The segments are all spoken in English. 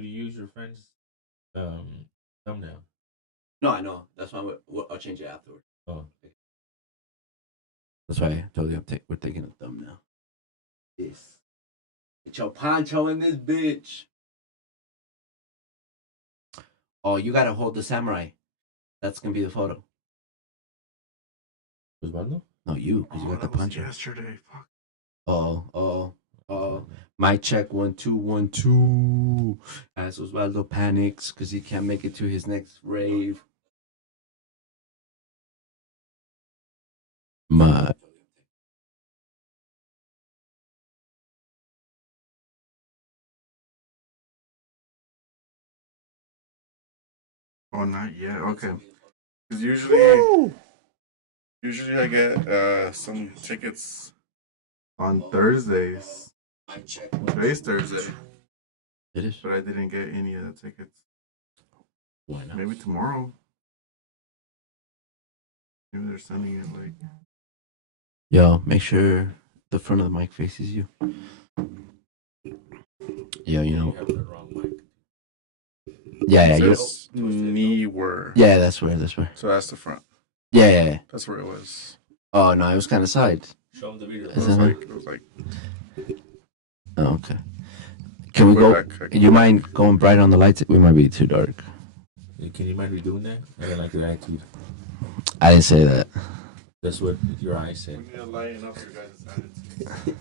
to use your friend's thumbnail. No, I know. That's why I'll change it afterwards. Oh, that's why I told you we're taking a thumbnail. Yes. Get your poncho in this bitch. Oh, you gotta hold the samurai. That's gonna be the photo. Osvaldo? No, you, because you got the poncho. Yesterday, fuck. Oh. Mic check 1 2 1 2. As Osvaldo panics because he can't make it to his next rave. My. Oh, not yet. Okay. Because usually I get some tickets on Thursdays. Today's Thursday. It is. But I didn't get any of the tickets. Why not? Maybe tomorrow. Maybe they're sending it like. Yo, make sure the front of the mic faces you. Yo, you know. You have the wrong mic. Yeah, It says newer. Yeah, that's where. So that's the front. Yeah. That's where it was. Oh no, it was kind of side. Show them the video. It was like. Oh, okay. Can we go? Do you mind going bright on the lights? We might be too dark. Can you mind me doing that? I don't like your attitude. I didn't say that. That's what your eyes said. We need to lighten up your guys' attitude.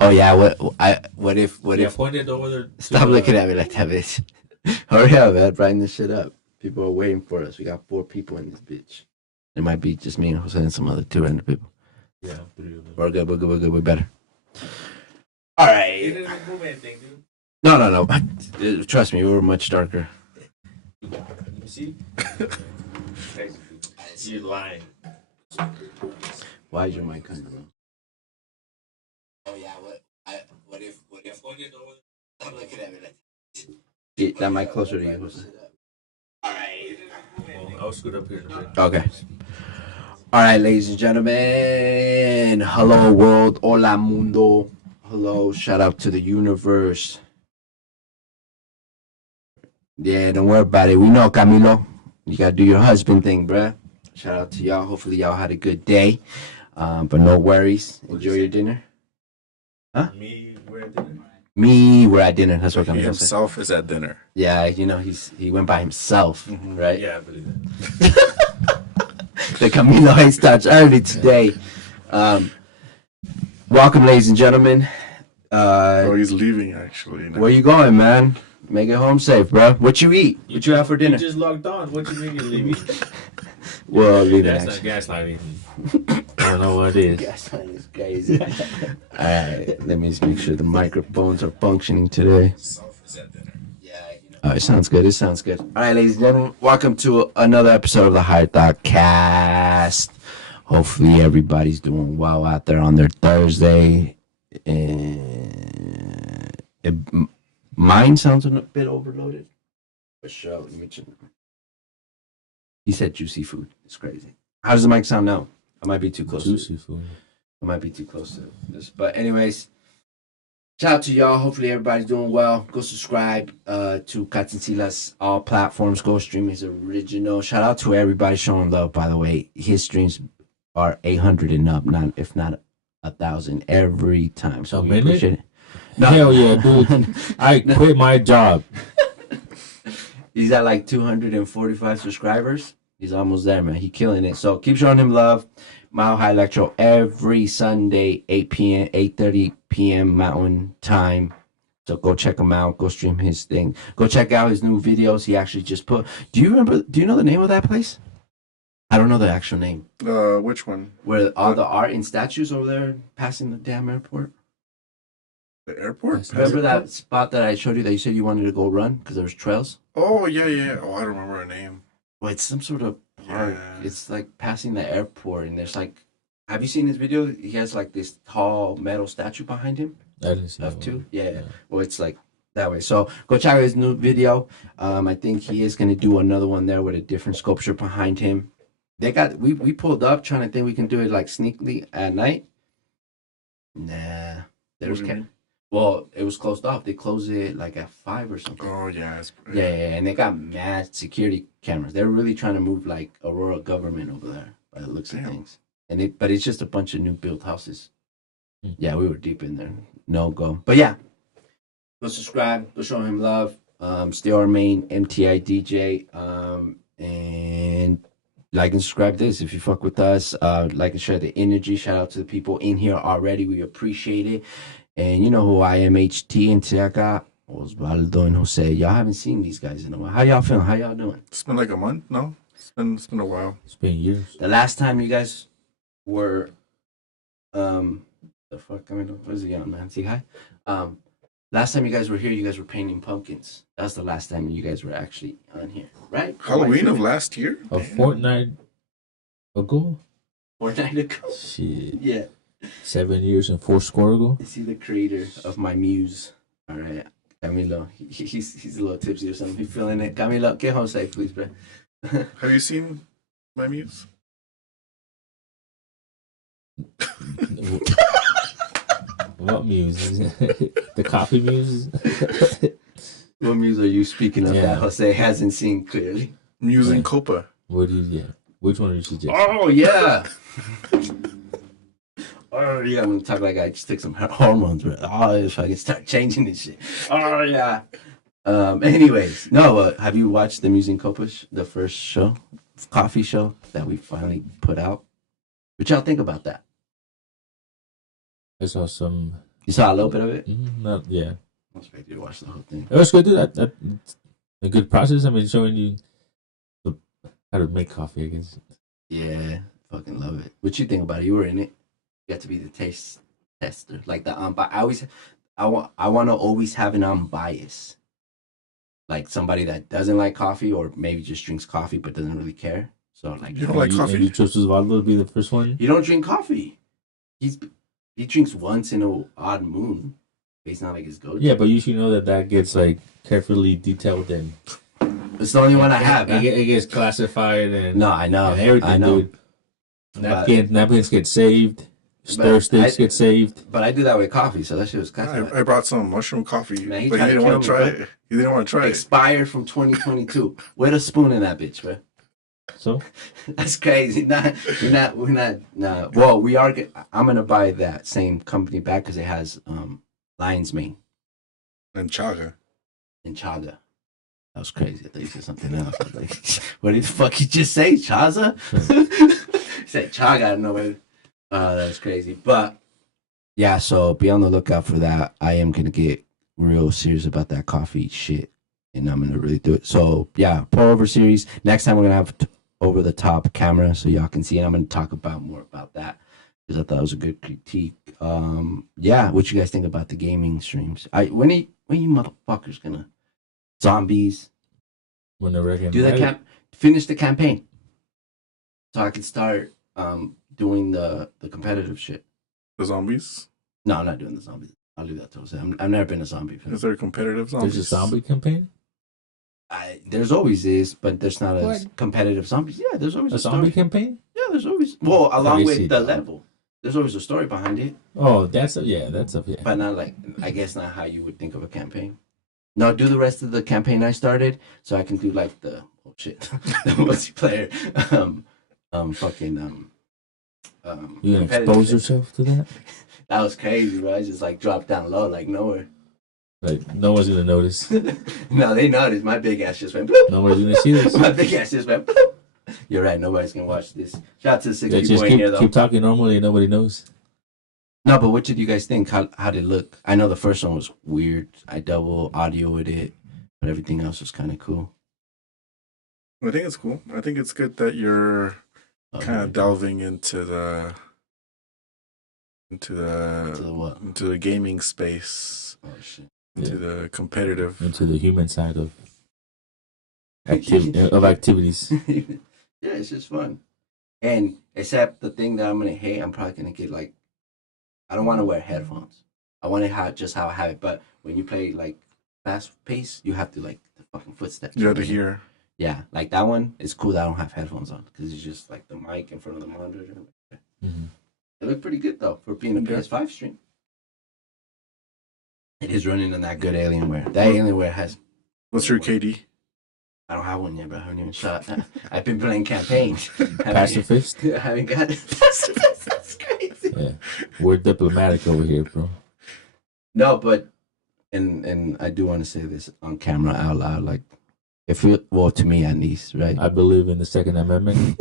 Oh yeah. What if? Pointed over there. Stop looking at me like that, bitch. Hurry up, man. Brighten this shit up. People are waiting for us. We got 4 people in this bitch. It might be just me and Jose and some other 200 people. Yeah, 3 of them. We're good. We're better. All right. You didn't move anything, dude. No. Trust me, we were much darker. You see? You're lying. Why is your mic kind of low? Oh yeah, what if pointed over? I'm looking at me like. Get that mic closer to you. Jose. All right. Well, I'll scoot up here in a bit. Okay. All right, ladies and gentlemen. Hello, world. Hola, mundo. Hello. Shout out to the universe. Yeah, don't worry about it. We know, Camilo. You got to do your husband thing, bruh. Shout out to y'all. Hopefully, y'all had a good day. But no worries. Enjoy your dinner. Huh? We're at dinner. That's what He Camilo said. himself is at dinner. Yeah, you know, he went by himself, right? Yeah, I believe that. The Camilo Hay starts early today. Welcome, ladies and gentlemen. He's leaving actually. Where you going, man? Make it home safe, bro. What you eat? What you have for dinner? You just logged on. What you mean you're leaving? Well, leaving. That's not gaslighting. I don't know what it is. Gaslighting is crazy. All right, let me just make sure the microphones are functioning today. It sounds good. All right, ladies and gentlemen, welcome to another episode of the Higher Thought Cast. Hopefully, everybody's doing well out there on their Thursday. Mine sounds a bit overloaded. For sure. He said juicy food. It's crazy. How does the mic sound now? I might be too close. Juicy food. I might be too close to this. But anyways, shout out to y'all. Hopefully everybody's doing well. Go subscribe to Katzensila's all platforms. Go stream his original. Shout out to everybody showing love, by the way. His streams are 800 and up, if not 1,000 every time. So we appreciate it. No. Hell yeah, dude. I quit my job. He's at like 245 subscribers. He's almost there, man. He's killing it. So keep showing him love. Mile High Electro every Sunday, 8 p.m., 8:30 p.m. Mountain Time. So go check him out. Go stream his thing. Go check out his new videos. He actually just put. Do you know the name of that place? I don't know the actual name. Which one? Where all the art and statues over there passing the damn airport. The airport? Remember that spot that I showed you that you said you wanted to go run because there was trails? Oh, yeah. Oh, I don't remember her name. Well, it's some sort of park. Yeah. It's like passing the airport, and there's like, have you seen his video? He has like this tall metal statue behind him. I didn't see Of that two? one. Yeah. Well, it's like that way. So go check out his new video. I think he is going to do another one there with a different sculpture behind him. We pulled up trying to think we can do it like sneakily at night. Nah. There was Well, it was closed off. They closed it like at 5 or something. Oh yeah, Yeah, and they got mad security cameras. They're really trying to move like Aurora government over there by the looks of Damn. things. But it's just a bunch of new built houses. Hmm. Yeah, we were deep in there. No go. But yeah, go subscribe. Go show him love. Still our main MTI DJ. And like and subscribe this if you fuck with us. Like and share the energy. Shout out to the people in here already. We appreciate it. And you know who I am, HT, and today I got Osvaldo and Jose. Y'all haven't seen these guys in a while. How y'all feeling? How y'all doing? It's been like a month. No, it's been a while. It's been years. The last time you guys were, the fuck? I mean, what is he on, man? Say hi. Last time you guys were here, you guys were painting pumpkins. That's the last time you guys were actually on here, right? Halloween of last year. A fortnight ago? Fortnite ago. Shit. Yeah. 7 years and 4 score ago? Is he the creator of my muse? All right, Camilo. He's a little tipsy or something. He feeling it. Camilo, get home safe, please, bro. Have you seen my muse? What muse? The coffee muse? What muse are you speaking of Yeah. that Jose hasn't seen clearly? Muse Yeah. and Copa. What do you, yeah. Which one do you suggest? Oh yeah. Oh yeah, I'm gonna talk like I just took some hormones, bro. Oh, if I can start changing this shit. Oh yeah. Anyways, no. Have you watched the Musing Copish, the first show, coffee show that we finally put out? What y'all think about that? I saw some. You saw a little bit of it. Not, yeah. I expect you to watch the whole thing. It was good. That a good process. I mean, showing you how to make coffee, I guess. Yeah, fucking love it. What you think about it? You were in it. You got to be the taste tester, like the I want to always have an unbiased, like somebody that doesn't like coffee or maybe just drinks coffee but doesn't really care. So like, You don't like coffee? And you chose Osvaldo to be the first one? you don't drink coffee. He drinks once in a odd moon. It's not like his go-to. Yeah, but you should know that gets like carefully detailed and It's the only one I have. It gets classified and No, I know. and everything. I know. Dude. Napkins get saved. Stir sticks get saved. But I do that with coffee, so that shit was classified. I brought some mushroom coffee, Man, he but he tried to didn't want to kill try me, it. He didn't want to try it. Expired from 2022. With a spoon in that bitch, bro. So That's crazy. We're not. Nah. Well, we are. I'm gonna buy that same company back because it has lion's mane And chaga. and chaga. That was crazy. I thought you said something else. I was like, what did the fuck you just say? Chaza? He said chaga. I don't know what. That's crazy. But yeah, so be on the lookout for that. I am gonna get real serious about that coffee shit, and I'm gonna really do it. So yeah, pour over series. Next time we're gonna have over the top camera so y'all can see, and I'm gonna talk about more about that because I thought it was a good critique. Yeah, what you guys think about the gaming streams? When you motherfuckers gonna zombies when they reckon do that finish the campaign so I can start doing the competitive shit. The zombies? No, I'm not doing the zombies. I'll do that to Jose. I've never been a zombie fan. Is there competitive zombies? there's a zombie campaign. There's always is, but there's not What? a competitive zombies. Yeah, there's always A a zombie story. campaign? Yeah, there's always along I with see the that. level. There's always a story behind it, Oh, that's yeah. but not like I guess not how you would think of a campaign. No, do the rest of the campaign I started, so I can do like the the multiplayer, You gonna competitive expose shit. yourself to that? That was crazy, bro. I just like dropped down low, like nowhere. Like no one's gonna notice. No, they noticed. My big ass just went bloop. Nobody's gonna see this. My big ass just went bloop. You're right. Nobody's gonna watch this. Shout out to the 6 Yeah, people just in here, though. keep talking normally and nobody knows. No, but what did you guys think? How did it look? I know the first one was weird. I double audio with it, but everything else was kind of cool. I think it's cool. I think it's good that you're kind of Okay. delving into the To the what? into the gaming space, Oh shit. into the competitive. Into the human side of activities. Yeah, it's just fun. And except the thing that I'm gonna hate, I'm probably gonna get like, I don't want to wear headphones. I want to have just how I have it. But when you play like fast pace, you have to like the fucking footsteps. You have to hear. Yeah, like that one. It's cool that I don't have headphones on because it's just like the mic in front of the monitor. Mm-hmm. It looked pretty good though for being a Yeah. PS5 stream. It is running on that good Alienware. That Alienware has. What's your KD? I don't have one yet, bro. I haven't even shot. I've been playing campaigns. Pacifist. I haven't got it. That's crazy. Yeah, we're diplomatic over here, bro. No, but and I do want to say this on camera out loud. Like, well, to me at least, right? I believe in the Second Amendment.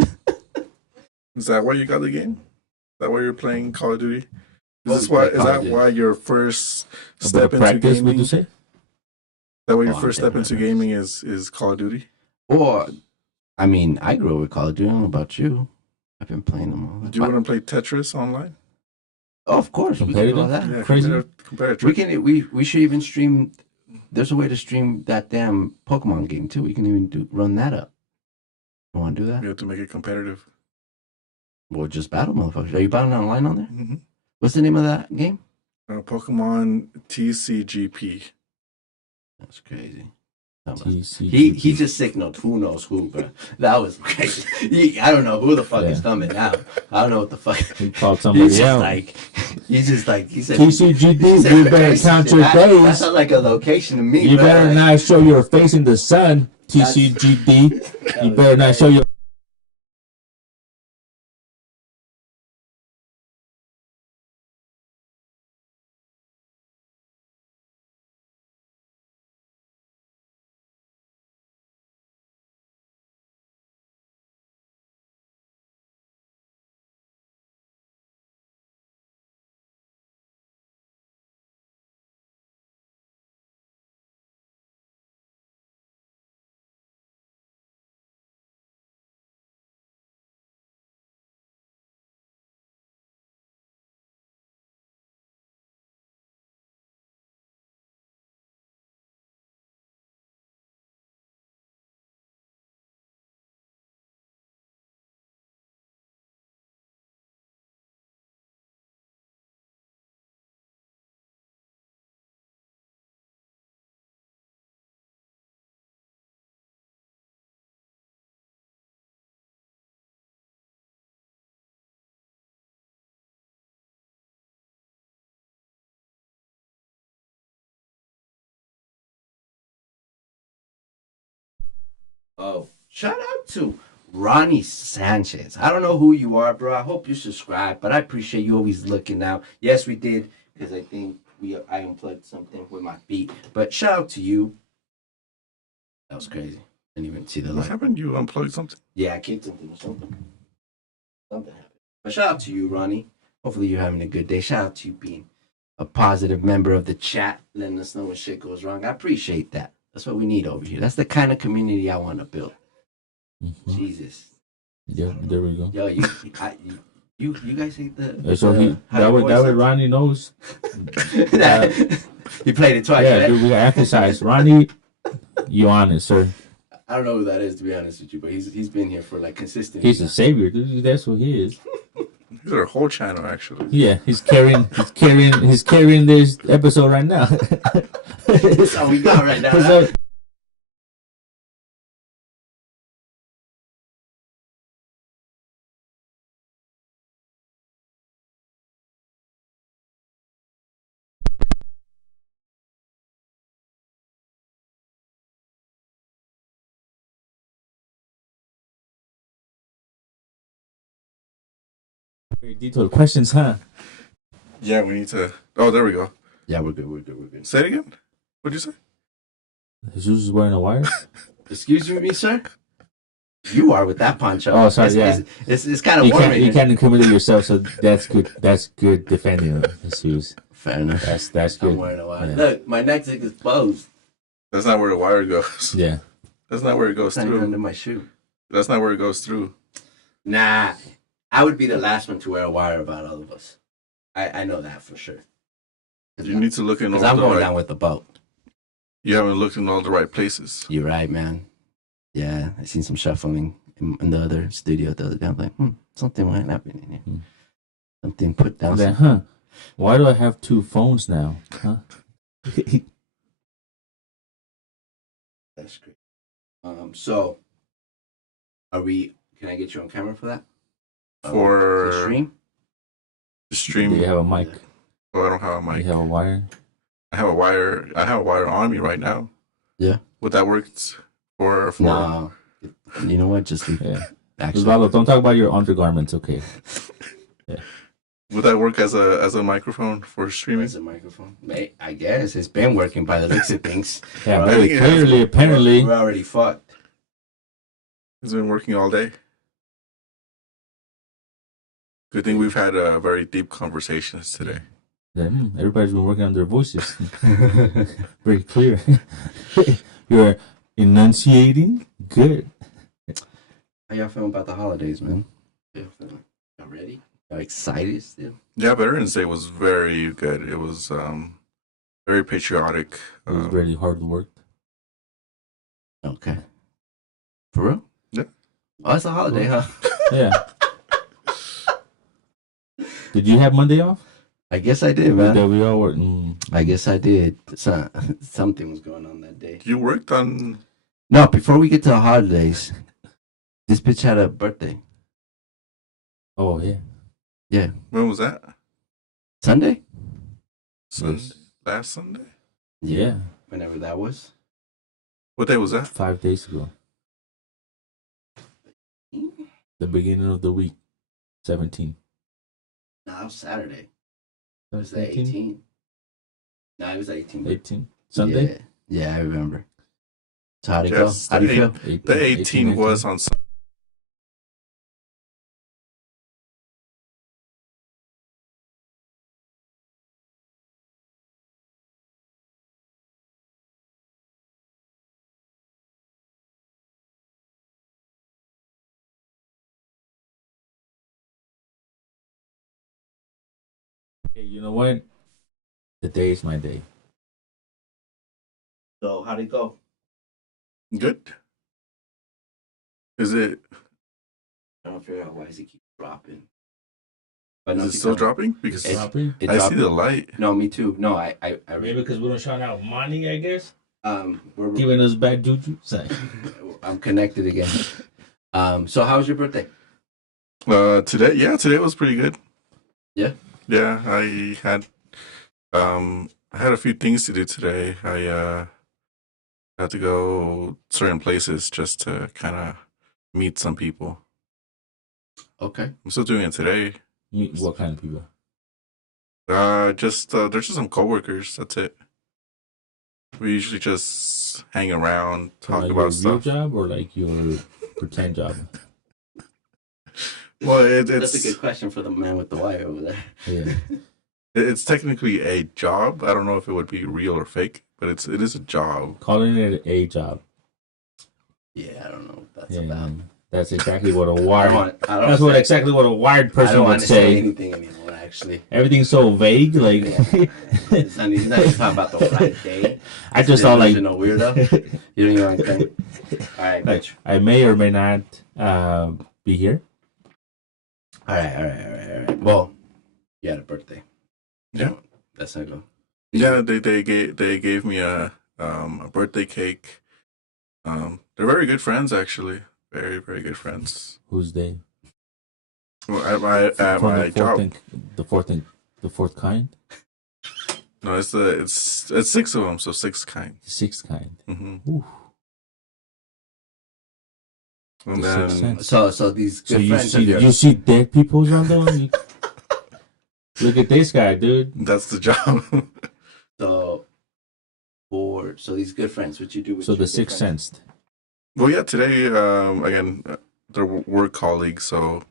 Is that why you got the game? Is that why you're playing Call of Duty? Well, Is we play Call of that Duty. why your first A bit step of into practice, would gaming? you say? That way, your Oh, first I'm step into definitely- gaming is Call of Duty. Or, I mean, I grew up with Call of Duty. I don't know about you. I've been playing them all. Do you want to play Tetris online? Oh, of course, we can do all that. Competitive? Yeah, Crazy. comparative. We should even stream. There's a way to stream that damn Pokemon game too. We can even run that up. You want to do that? You have to make it competitive. Well, just battle, motherfuckers. Are you battling online on there? Mm-hmm. What's the name of that game? Pokemon TCGP. That's crazy. He just signaled who knows who, bro. That was crazy. I don't know who the fuck is coming now. I don't know what the fuck. He called somebody He's out. just like he said. TCGD, you better count your That days. sounds like a location to me. You bro. better Like, not show your face in the sun, TCGD. You better not show your. oh, shout out to Ronnie Sanchez. I don't know who you are, bro. I hope you subscribe, but I appreciate you always looking out. Yes, we did, because I think I unplugged something with my feet. But shout out to you. That was crazy. Didn't even see the What light. happened? You unplugged something? Yeah, I kicked something or something. Something happened. But shout out to you, Ronnie. Hopefully you're having a good day. Shout out to you being a positive member of the chat, letting us know when shit goes wrong. I appreciate that. That's what we need over here. That's the kind of community I want to build. Mhm. Jesus. Yeah, there we go. Yo, you guys hate the. So that way Ronnie knows. You played it twice, Yeah, right? dude, we gotta emphasize. Ronnie, you on it, sir. I don't know who that is, to be honest with you, but he's been here for like consistent. He's a savior, dude. That's what he is. He's our whole channel, actually. Yeah, he's carrying this episode right now. That's all we got right now. So, Right? very detailed questions, huh? Yeah, we need to. Oh, there we go. Yeah, we're good. Say it again. What'd you say? Jesus is wearing a wire. Excuse me, sir. You are with that poncho. Oh, sorry, yeah. It's kind of You warm. can't incriminate yourself, so that's good. That's good defending Jesus. Fair enough. That's good. I'm wearing a wire. Yeah. Look, my neck is exposed. That's not where the wire goes. Yeah. That's not where it goes It's not even through. under my shoe. That's not where it goes through. Nah, I would be the last one to wear a wire about all of us. I know that for sure. You need to look in all Because I'm the going right. down with the boat. You haven't looked in all the right places. You're right, man. Yeah, I seen some shuffling in the other studio the other day. I'm like, something might happen in here. Hmm. Something put down. Then, huh? Why do I have two phones now? Huh? That's great. So, are we? Can I get you on camera for that? For the stream? the Do stream. you have a mic? Oh, I don't have a Do mic. you have a wire? I have a wire on me right now. Yeah. Would that work for? No. You know what? Just leave. Yeah. Actually, Osvaldo, don't talk about your undergarments, okay? Would that work as a microphone for streaming? as a microphone. I guess it's been working by the looks of things. Yeah, Well, I very think it has- clearly, apparently. We're already fucked. It's been working all day. Good thing we've had very deep conversations today. Everybody's been working on their voices. Very clear. You're enunciating. Good. How y'all feeling about the holidays, man? Y'all ready? Y'all excited still? Yeah, Veterans Day was very good. It was very patriotic. It was really hard work. Okay. For real? Yeah. Oh, it's a holiday, huh? Yeah. Did you have Monday off? I guess I did, man. That we all were. I guess I did. Something was going on that day. You worked on. No, before we get to the holidays, this bitch had a birthday. Oh yeah. Yeah. When was that? Sunday? Sunday. Yes. Last Sunday. Yeah. Whenever that was. What day was that? 5 days ago. The beginning of the week. 17. No, it was Saturday. It was the 18? 18. No, it was 18. 18. Sunday? Yeah, I remember. So how'd it Yes, go? How'd you the feel? 18, The 18 was 19. on Sunday. Hey, you know what? The day is my day. So how'd it go? Good. Is it? I don't figure out why does it keep dropping. Is it still dropping? Because It's- Dropping? It I dropped. see the light. No, me too. No, I Maybe because we don't shout out money, I guess. we're Giving us bad juju. Sorry. I'm connected again. So how was your birthday? Today was pretty good. Yeah? Yeah, I had a few things to do today. I had to go certain places just to kind of meet some people. Okay. I'm still doing it today. Meet what kind of people? Just there's just some coworkers. That's it. We usually just hang around, talk Like about your stuff. real job or like your pretend job? Well, That's a it's good question for the man with the wire over there. Yeah. it's technically a job. I don't know if it would be real or fake, but it is a job. Calling it a job. Yeah, I don't know what that's Yeah, about. that's exactly what a I don't wired. want. I don't That's wanna what exactly what a wired I person don't would want to say say. anything anymore. Actually, Everything's so vague. Like it's not even talking about the right day. I just thought like no weirdo. You don't even want to think. All right, like, bitch. I may or may not be here. All right. Well, you had a birthday. Yeah. That's not good. Yeah, they gave me a birthday cake. They're very good friends, actually. Very, very good friends. Who's they? Well, at my job. The fourth kind, No, it's 6 of them, so 6 kind. the sixth kind. hmm Ooh. And The then sixth sense. So these good So you friends see of yours. you see dead people, Rondo? Look at this guy, dude. that's the job. So these good friends, what you do with So your the good sixth friends? sensed. Well, yeah, today again, they're work colleagues, so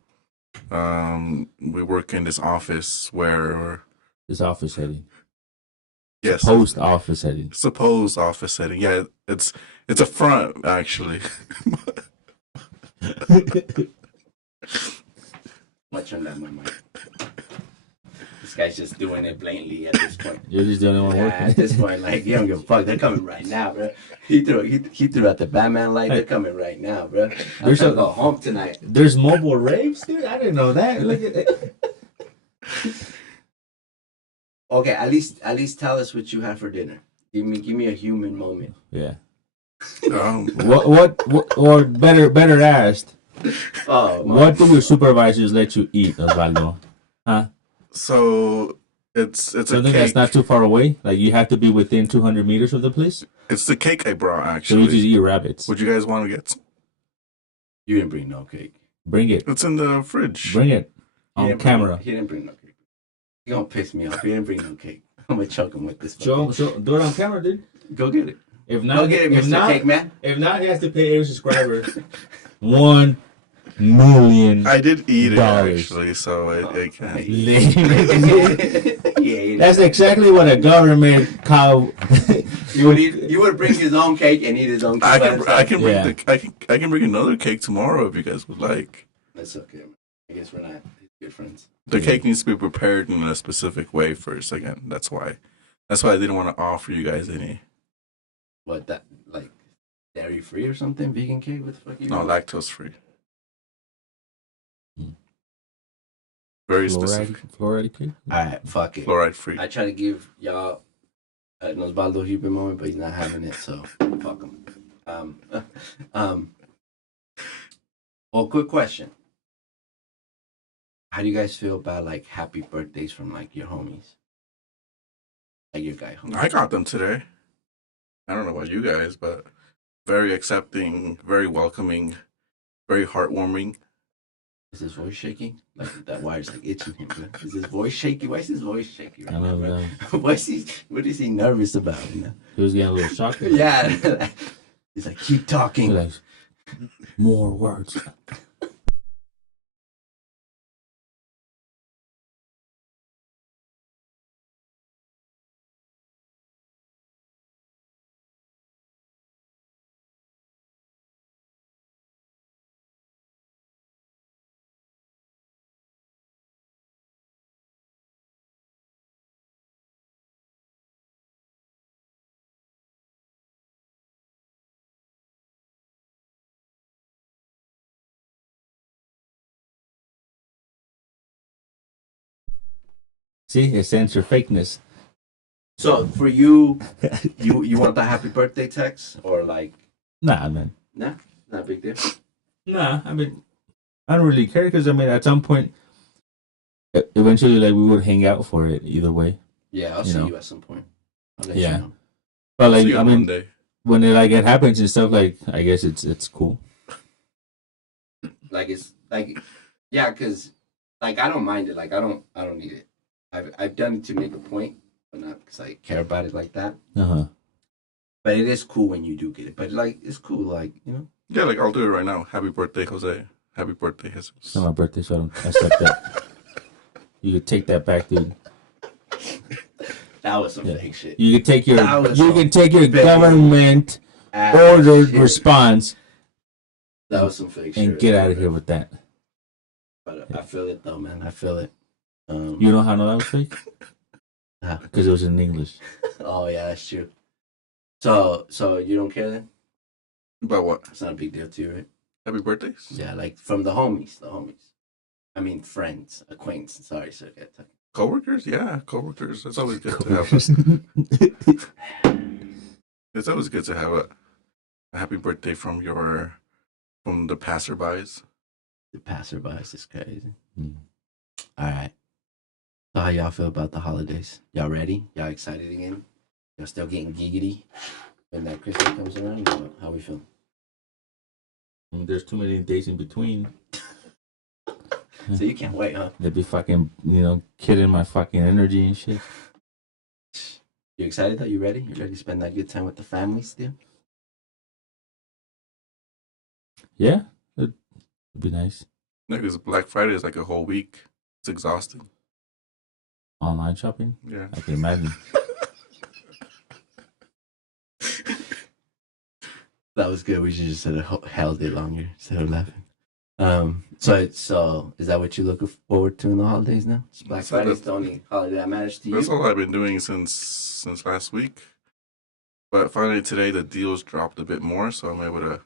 we work in this office where This office setting. yes, Post office setting. supposed office setting. Yeah, it's a front actually. Much on that, my mind. This guy's just doing it blatantly at this point. You're just the only one Yeah, working. at this point, like, you don't give a fuck. They're coming right now, bro. He threw out the Batman light. They're coming right now, bro. I'm There's gonna a- go home tonight. There's mobile raves, dude. I didn't know that. Look at that. Okay, at least tell us what you had for dinner. Give me a human moment. Yeah. Um, What or better asked, Oh, what do your supervisors let you eat, Osvaldo? so It's a Something cake. that's not too far away. Like you have to be within 200 meters of the place. It's the cake I brought So actually. you just eat rabbits. Would you guys want to get? You didn't bring no cake. Bring it. It's in the fridge. Bring it He on didn't bring- camera. he didn't bring no cake. He gonna piss me off. He didn't bring no cake. I'm gonna choke him with this. Show, do it on camera, dude. Go get it. If not, Go get it, if Mr. not, Cake Man. if not, he has to pay every subscriber $1 million. I did eat it Dollars. actually, so I can't. Yeah, That's exactly what a government cow. you would bring his own cake and eat his own cake. I can bring Yeah. I can bring another cake tomorrow if you guys would like. That's okay, man. I guess we're not good friends. The cake needs to be prepared in a specific way first. Again, that's why I didn't want to offer you guys any. What, that, like, dairy free or something? Vegan cake? What the fuck you No, doing? lactose free. Very specific. Fluoride cake. Alright, fuck it. Fluoride free. I try to give y'all an Osvaldo Huber moment, but he's not having it, so fuck him. Well, quick question. How do you guys feel about, like, happy birthdays from, like, your homies? Like, your guy homies? I got them today. I don't know about you guys, but very accepting, very welcoming, very heartwarming. Is his voice shaky? Like, that wire's, like, itching him. Man. Is his voice shaky? Why is his voice shaky right I now, don't bro? know. What is he nervous about? You know? He was getting a little shocked. Yeah. He's like, keep talking. He's like, more words. See, it censor fakeness. So for you, you want the happy birthday text or like, Nah, man. nah, not a big deal. Nah, I mean, I don't really care because I mean, at some point, eventually, like we would hang out for it either way. Yeah, I'll You see know. you at some point. I'll let Yeah. you know. But like, See you I on mean, Monday. when it happens and stuff, like I guess it's cool. Like it's like, yeah, because like I don't mind it. Like I don't need it. I've done it to make a point, but not because I care about it like that. But it is cool when you do get it. But like it's cool, like you know. Yeah, like I'll do it right now. Happy birthday, Jose. Happy birthday, Jesus. It's not my birthday, so I don't accept that. You could take that back, dude. That was some Yeah. fake shit. You could take your That was some fake government ass ordered shit. response That was some fake shit. and get out of here with that. But I feel it though, man. I feel it. You know how I know that was fake? How? Because it was in English. Oh yeah, that's true. So you don't care then? About what? It's not a big deal to you, right? Happy birthdays? Yeah, like from the homies. I mean friends, acquaintances. Sorry, sir. Coworkers? Yeah, coworkers. It's always good to have. It's always good to have a happy birthday from the passerbys. The passerbys is crazy. Mm. All right. So how y'all feel about the holidays? Y'all ready? Y'all excited again? Y'all still getting giggity when that Christmas comes around? Or how we feel? I mean, there's too many days in between. So you can't wait, huh? They'd be fucking, killing my fucking energy and shit. You excited though? You ready? You ready to spend that good time with the family still? Yeah, it'd be nice. Yeah, because Black Friday is like a whole week. It's exhausting. Online shopping, Yeah. I can imagine. That was good. We should just have held it longer instead of laughing. So is that what you're looking forward to in the holidays now? Black So Friday's the only holiday that matters to you. That's all I've been doing since last week. But finally today the deals dropped a bit more, so I'm able to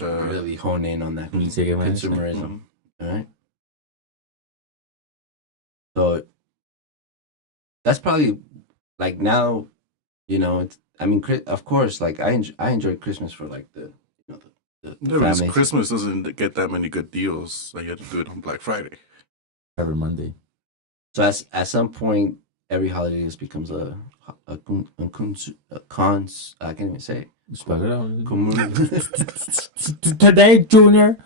Really hone in on that You take advantage. consumerism. All right. So that's probably like now, it's. I mean, of course, like I enjoy Christmas for like the Yeah, because family. Christmas doesn't get that many good deals. So you have to do it on Black Friday. Every Monday. So at some point, every holiday just becomes I can't even say it. Spell it out. Commun- Today, Junior.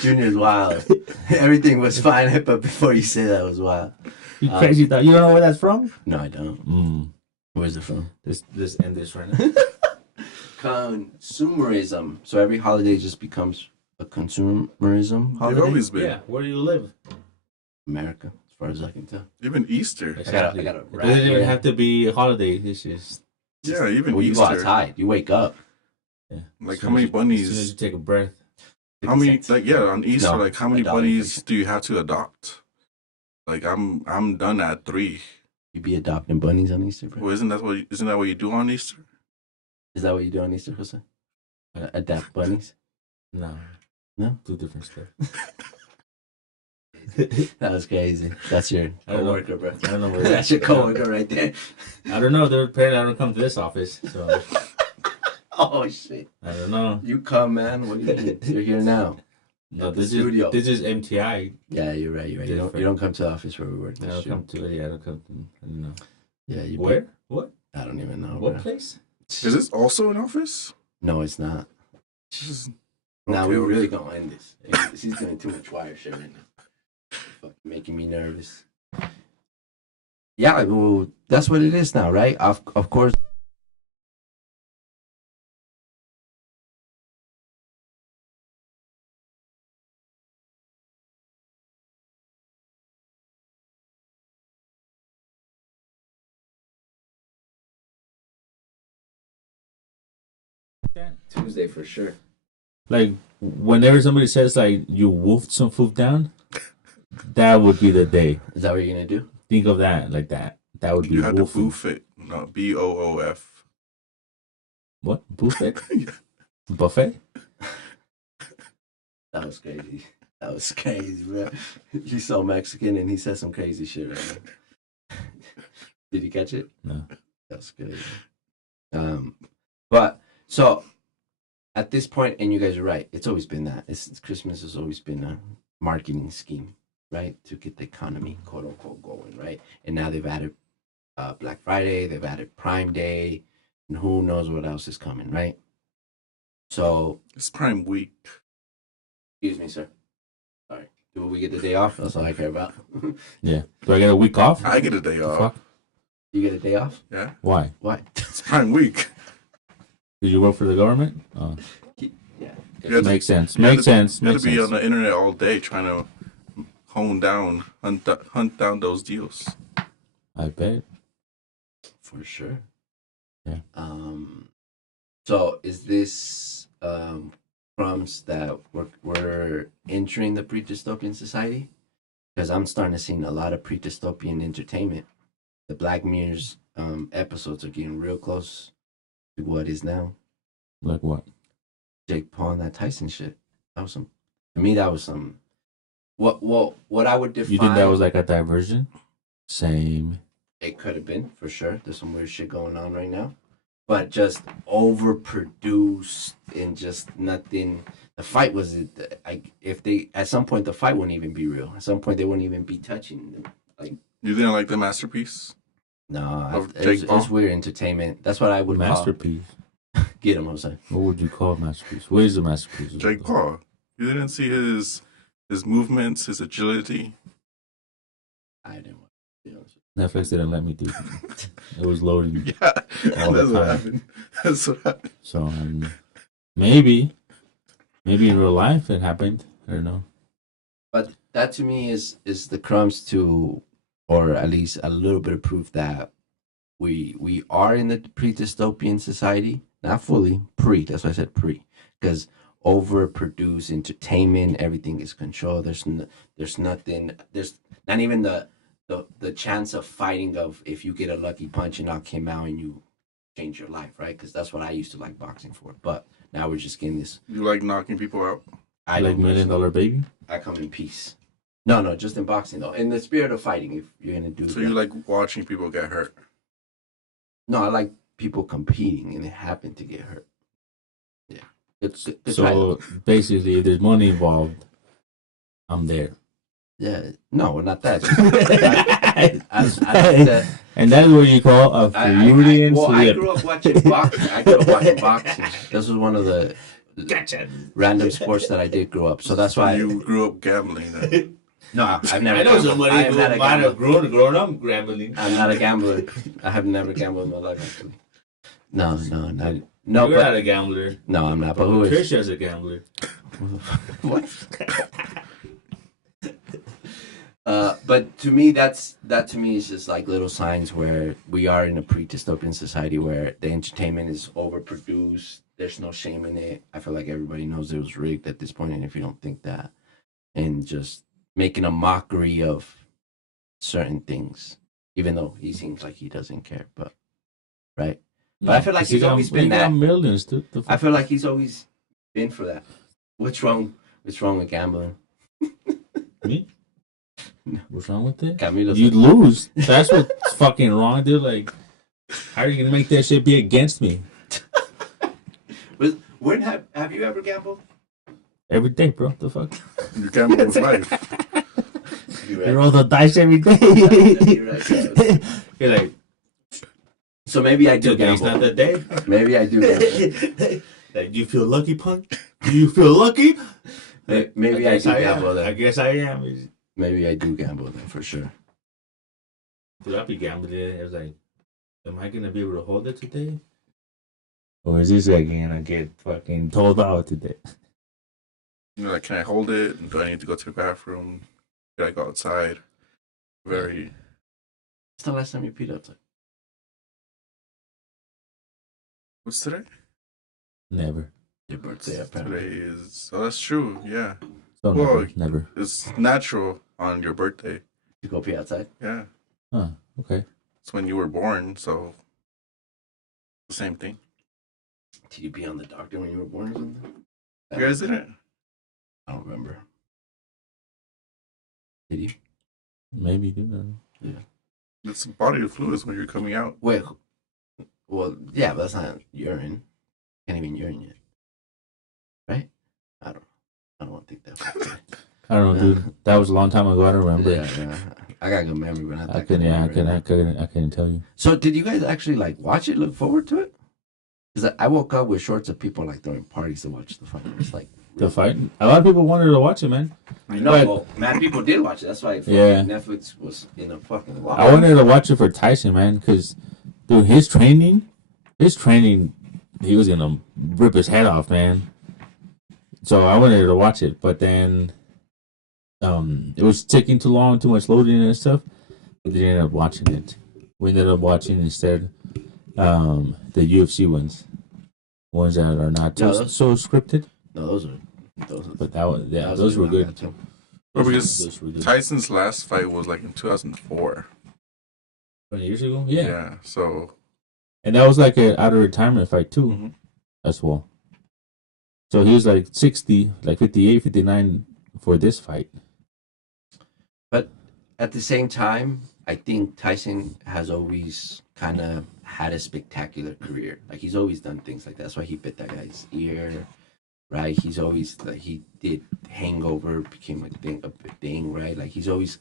Junior's wild. Everything was fine, but before you say that, it was wild. You crazy dog. You don't know where that's from? No, I don't. Where's it from? This end this right now. Consumerism. So every holiday just becomes a consumerism They've holiday. always been. Yeah. Where do you live? America, as far as I can tell. Even Easter. Exactly. I gotta It doesn't even have to be a holiday. It's just Yeah, even Well, you go Easter. outside. You wake up. yeah. Like As how soon many as you- As soon as bunnies? you take a breath. How many? 50 cents. Like yeah, on Easter, No, like how many $1 bunnies inflation. do you have to adopt? Like I'm done at 3. You be adopting bunnies on Easter, bro? Well, isn't that what you do on Easter? Is that what you do on Easter, Jose? Adopt bunnies? No. No? Two different stuff. That was crazy. That's your I don't know. coworker, bro. I don't know where That's your coworker right there. I don't know. They're apparently I don't come to this office, so Oh shit! I don't know. You come, man. What do you mean? You're here now. No, At the this studio. is MTI. Yeah, you're right. You're right. You don't come to the office where we work. I That's don't true. come to it. Yeah, I don't come to. I don't know. Yeah, you. Where? What? I don't even know. What bro. place? Is this also an office? No, it's not. Just- Now Okay, we're okay. really gonna end this. He's doing too much wire shit right now. Fucking making me nervous. Yeah, well, that's what it is now, right? Of course. Tuesday for sure. Like whenever somebody says like you wolfed some food down, that would be the day. Is that what you're gonna do? Think of that like that. That would be You had to wolfing. boof it. No, BOOF. What? Buffet? Yeah. Buffet? That was crazy. That was crazy, bro. He's so Mexican and he said some crazy shit right now. Did you catch it? No. That's good. But so at this point, and you guys are right, it's always been that. It's Christmas has always been a marketing scheme, right? To get the economy, quote unquote, going, right? And now they've added Black Friday, they've added Prime Day, and who knows what else is coming, right? So, It's Prime Week. excuse me, sir. Sorry. Do we get the day off? That's all I care about. Yeah. Do I get a week off? I get a day The off. fuck? You get a day off? Yeah, Why? Why? it's Prime Week. Did you work for the government? Oh. Yeah. Yeah, Makes sense. You have Makes to- sense. You have Makes to be sense. on the internet all day trying to hunt down those deals. I bet. For sure. Yeah. So is this crumbs that we're entering the pre-dystopian society? Because I'm starting to see a lot of pre-dystopian entertainment. The Black Mirror's episodes are getting real close to what is now. Like what? Jake Paul and that Tyson shit. That was some. To me, that was some. What I would define. You think that was like a diversion? Same. It could have been, for sure. There's some weird shit going on right now. But just overproduced and just nothing. The fight was, if they, at some point, the fight wouldn't even be real. At some point, they wouldn't even be touching them. Like, You didn't like the masterpiece? no, Of it's Jake Paul? weird entertainment. That's what I would Masterpiece. call. Get him, Jose. What would you call a masterpiece? What is a masterpiece? Jake Paul. You didn't see his movements, his agility. I didn't want to be honest with Netflix didn't let me do it. It was loading. Yeah, All the that's what time. happened. That's what happened. So maybe in real life it happened. I don't know. But that to me is the crumbs to, or at least a little bit of proof that we are in the pre-dystopian society. Not fully, pre. That's why I said pre, because overproduced entertainment, everything is controlled. There's nothing. There's not even the chance of fighting of if you get a lucky punch and knock him out and you change your life, right? Because that's what I used to like boxing for. But now we're just getting this. You like knocking people out? I Like don't $1 Million personally- Baby. I come in peace. No, just in boxing though. In the spirit of fighting, if you're gonna do So that. you like watching people get hurt? No, I like people competing and they happen to get hurt. Yeah. Good try, So basically, if there's money involved, I'm there. Yeah, no, not that. I think that And that's what you call a Freudian well, I slip. grew up watching boxing. I grew up watching boxing. This was one of the Gotcha. random sports that I did grow up. So that's why. You grew up gambling. Then. No, I've never. I know gambled. somebody I am who not a might have gambler. grown up gambling. I'm not a gambler. I have never gambled in my life. Actually. No, no. You're But not a gambler. no, I'm not. But who is? Trisha's a gambler. What? But to me, that to me is just like little signs where we are in a pre-dystopian society where the entertainment is overproduced. There's no shame in it. I feel like everybody knows it was rigged at this point, and if you don't think that, and just making a mockery of certain things, even though he seems like he doesn't care, but right. But I feel like he's always been that. Millions, dude. I feel like he's always been for that. What's wrong? What's wrong with gambling? Me? What's wrong with it? Camilo You'd lose. That's what's fucking wrong, dude. Like, how are you gonna make that shit be against me? When have you ever gambled? Every day, bro. The fuck? You gamble with life. You're You roll the dice every day. You're right. You're like, So maybe I do today's gamble. not the day. Maybe I do gamble. Like, do you feel lucky, punk? Do you feel lucky? Maybe I do gamble I then. guess I am. Maybe I do gamble then for sure. Dude, I'll be gambling. I was like, am I gonna be able to hold it today? Or is this guy gonna get fucking told out today? You're like, can I hold it? Do I need to go to the bathroom? Should I go outside? Very. What's the last time you peed outside? What's today? Never. Your birthday, apparently. Today is. Oh, that's true. Yeah. So Well, never. It's natural on your birthday. You go pee outside? Yeah. Huh, okay. It's when you were born, so. The same thing. Did you pee on the doctor when you were born or something? You guys didn't? I don't remember. Did you? Maybe, dude. It's bodily fluids when you're coming out. Wait. Well, yeah, but that's not urine. Can't even urine yet. Right? I don't think that. I don't know, dude. That was a long time ago. I don't remember. Yeah. I got good memory, but not that I couldn't. good Yeah, memory. I couldn't tell you. So, did you guys actually like watch it? Look forward to it? Because I woke up with shorts of people like throwing parties to watch the fight. It's like The fight. A lot of people wanted to watch it, man. I know. But- Well, mad people did watch it. That's why Yeah. Netflix was in a fucking lot. I wanted to watch it for Tyson, man, because dude, his training, he was gonna rip his head off, man. So I wanted to watch it, but then it was taking too long, too much loading and stuff. We didn't end up watching it. We ended up watching instead the UFC ones that are not No, too, those- so scripted. No, those are. But that was that was those were not good. bad, too. Well, because Those were good. Tyson's last fight was like in 2004. 20 years ago, yeah. So. And that was like an out of retirement fight too, Mhm. as well. So he was like 60, like 58, 59 for this fight. At the same time, I think Tyson has always kind of had a spectacular career. Like he's always done things like that. That's why he bit that guy's ear, right? He's always like he did Hangover, became a thing, right? Like he's always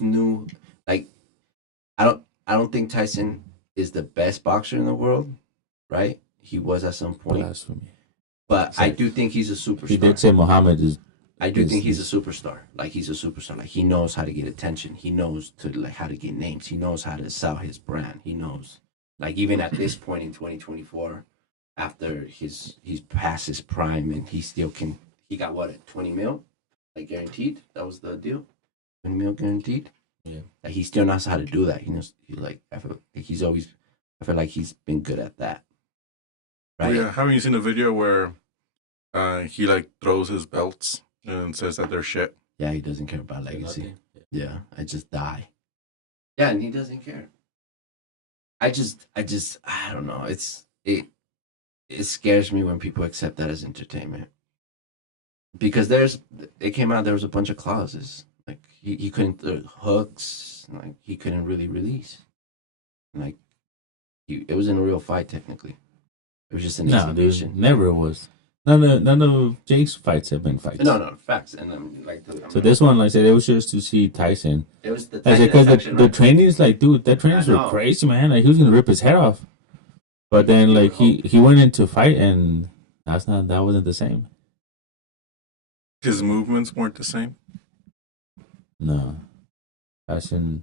knew. Like I don't think Tyson is the best boxer in the world, right? He was at some point, Blasphemy. but I do think he's a superstar. He did say Muhammad is. I do think he's a superstar. Like he's a superstar. Like he knows how to get attention. He knows how to get names. He knows how to sell his brand. He knows, like even at this point in 2024, after he's past his prime and he still can. He got what at 20 mil, like guaranteed. That was the deal. 20 mil guaranteed. Yeah. Like he still knows how to do that. He knows. I feel like he's been good at that. Oh, Right. yeah. Haven't you seen a video where he like throws his belts and says that they're shit? Yeah, he doesn't care about legacy. Nothing. Yeah, I just die. Yeah, and he doesn't care. I don't know. It scares me when people accept that as entertainment. Because it came out there was a bunch of clauses. Like he couldn't hooks, like he couldn't really release. Like it wasn't a real fight technically. It was just an No, exhibition. dude, never was. none of Jake's fights have been fights. No, facts. And So this one, like I said, it was just to see Tyson. it was the Like, Tyson because affection, the right? trainings, like, dude, the trainings I were know. crazy, man. Like, he was gonna rip his head off. But then, You like, would he went into fight, and that wasn't the same. His movements weren't the same. No, Tyson,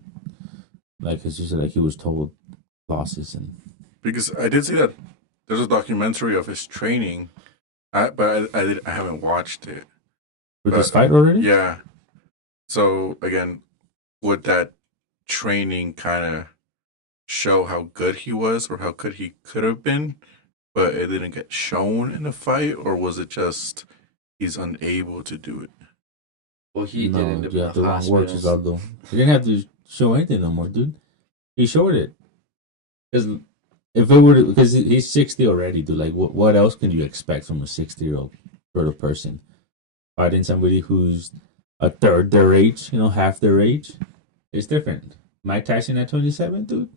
like, it's just like he was told losses and. Because I did see that there's a documentary of his training, but I haven't watched it. With this fight already? Yeah. So again, would that training kind of show how good he was or how good he could have been, but it didn't get shown in the fight, or was it just he's unable to do it? Well, he did end up you in have the the wrong words, hospital. Osvaldo. You didn't have to show anything no more, dude. He showed it. Because if it were, because he's 60 already, dude. Like, what else can you expect from a 60-year-old sort of person fighting somebody who's a third their age, half their age? It's different. Mike Tyson at 27, dude.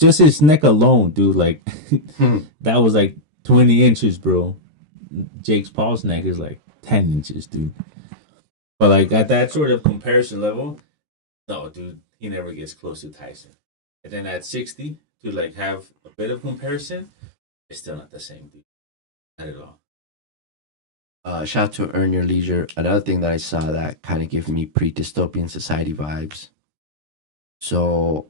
Just his neck alone, dude. Like, that was like 20 inches, bro. Jake's Paul's neck is like 10 inches, dude. But like at that sort of comparison level, no, dude, he never gets close to Tyson. And then at 60, to like have a bit of comparison, it's still not the same, dude. Not at all. Shout out to Earn Your Leisure. Another thing that I saw that kind of gave me pre-dystopian society vibes. So,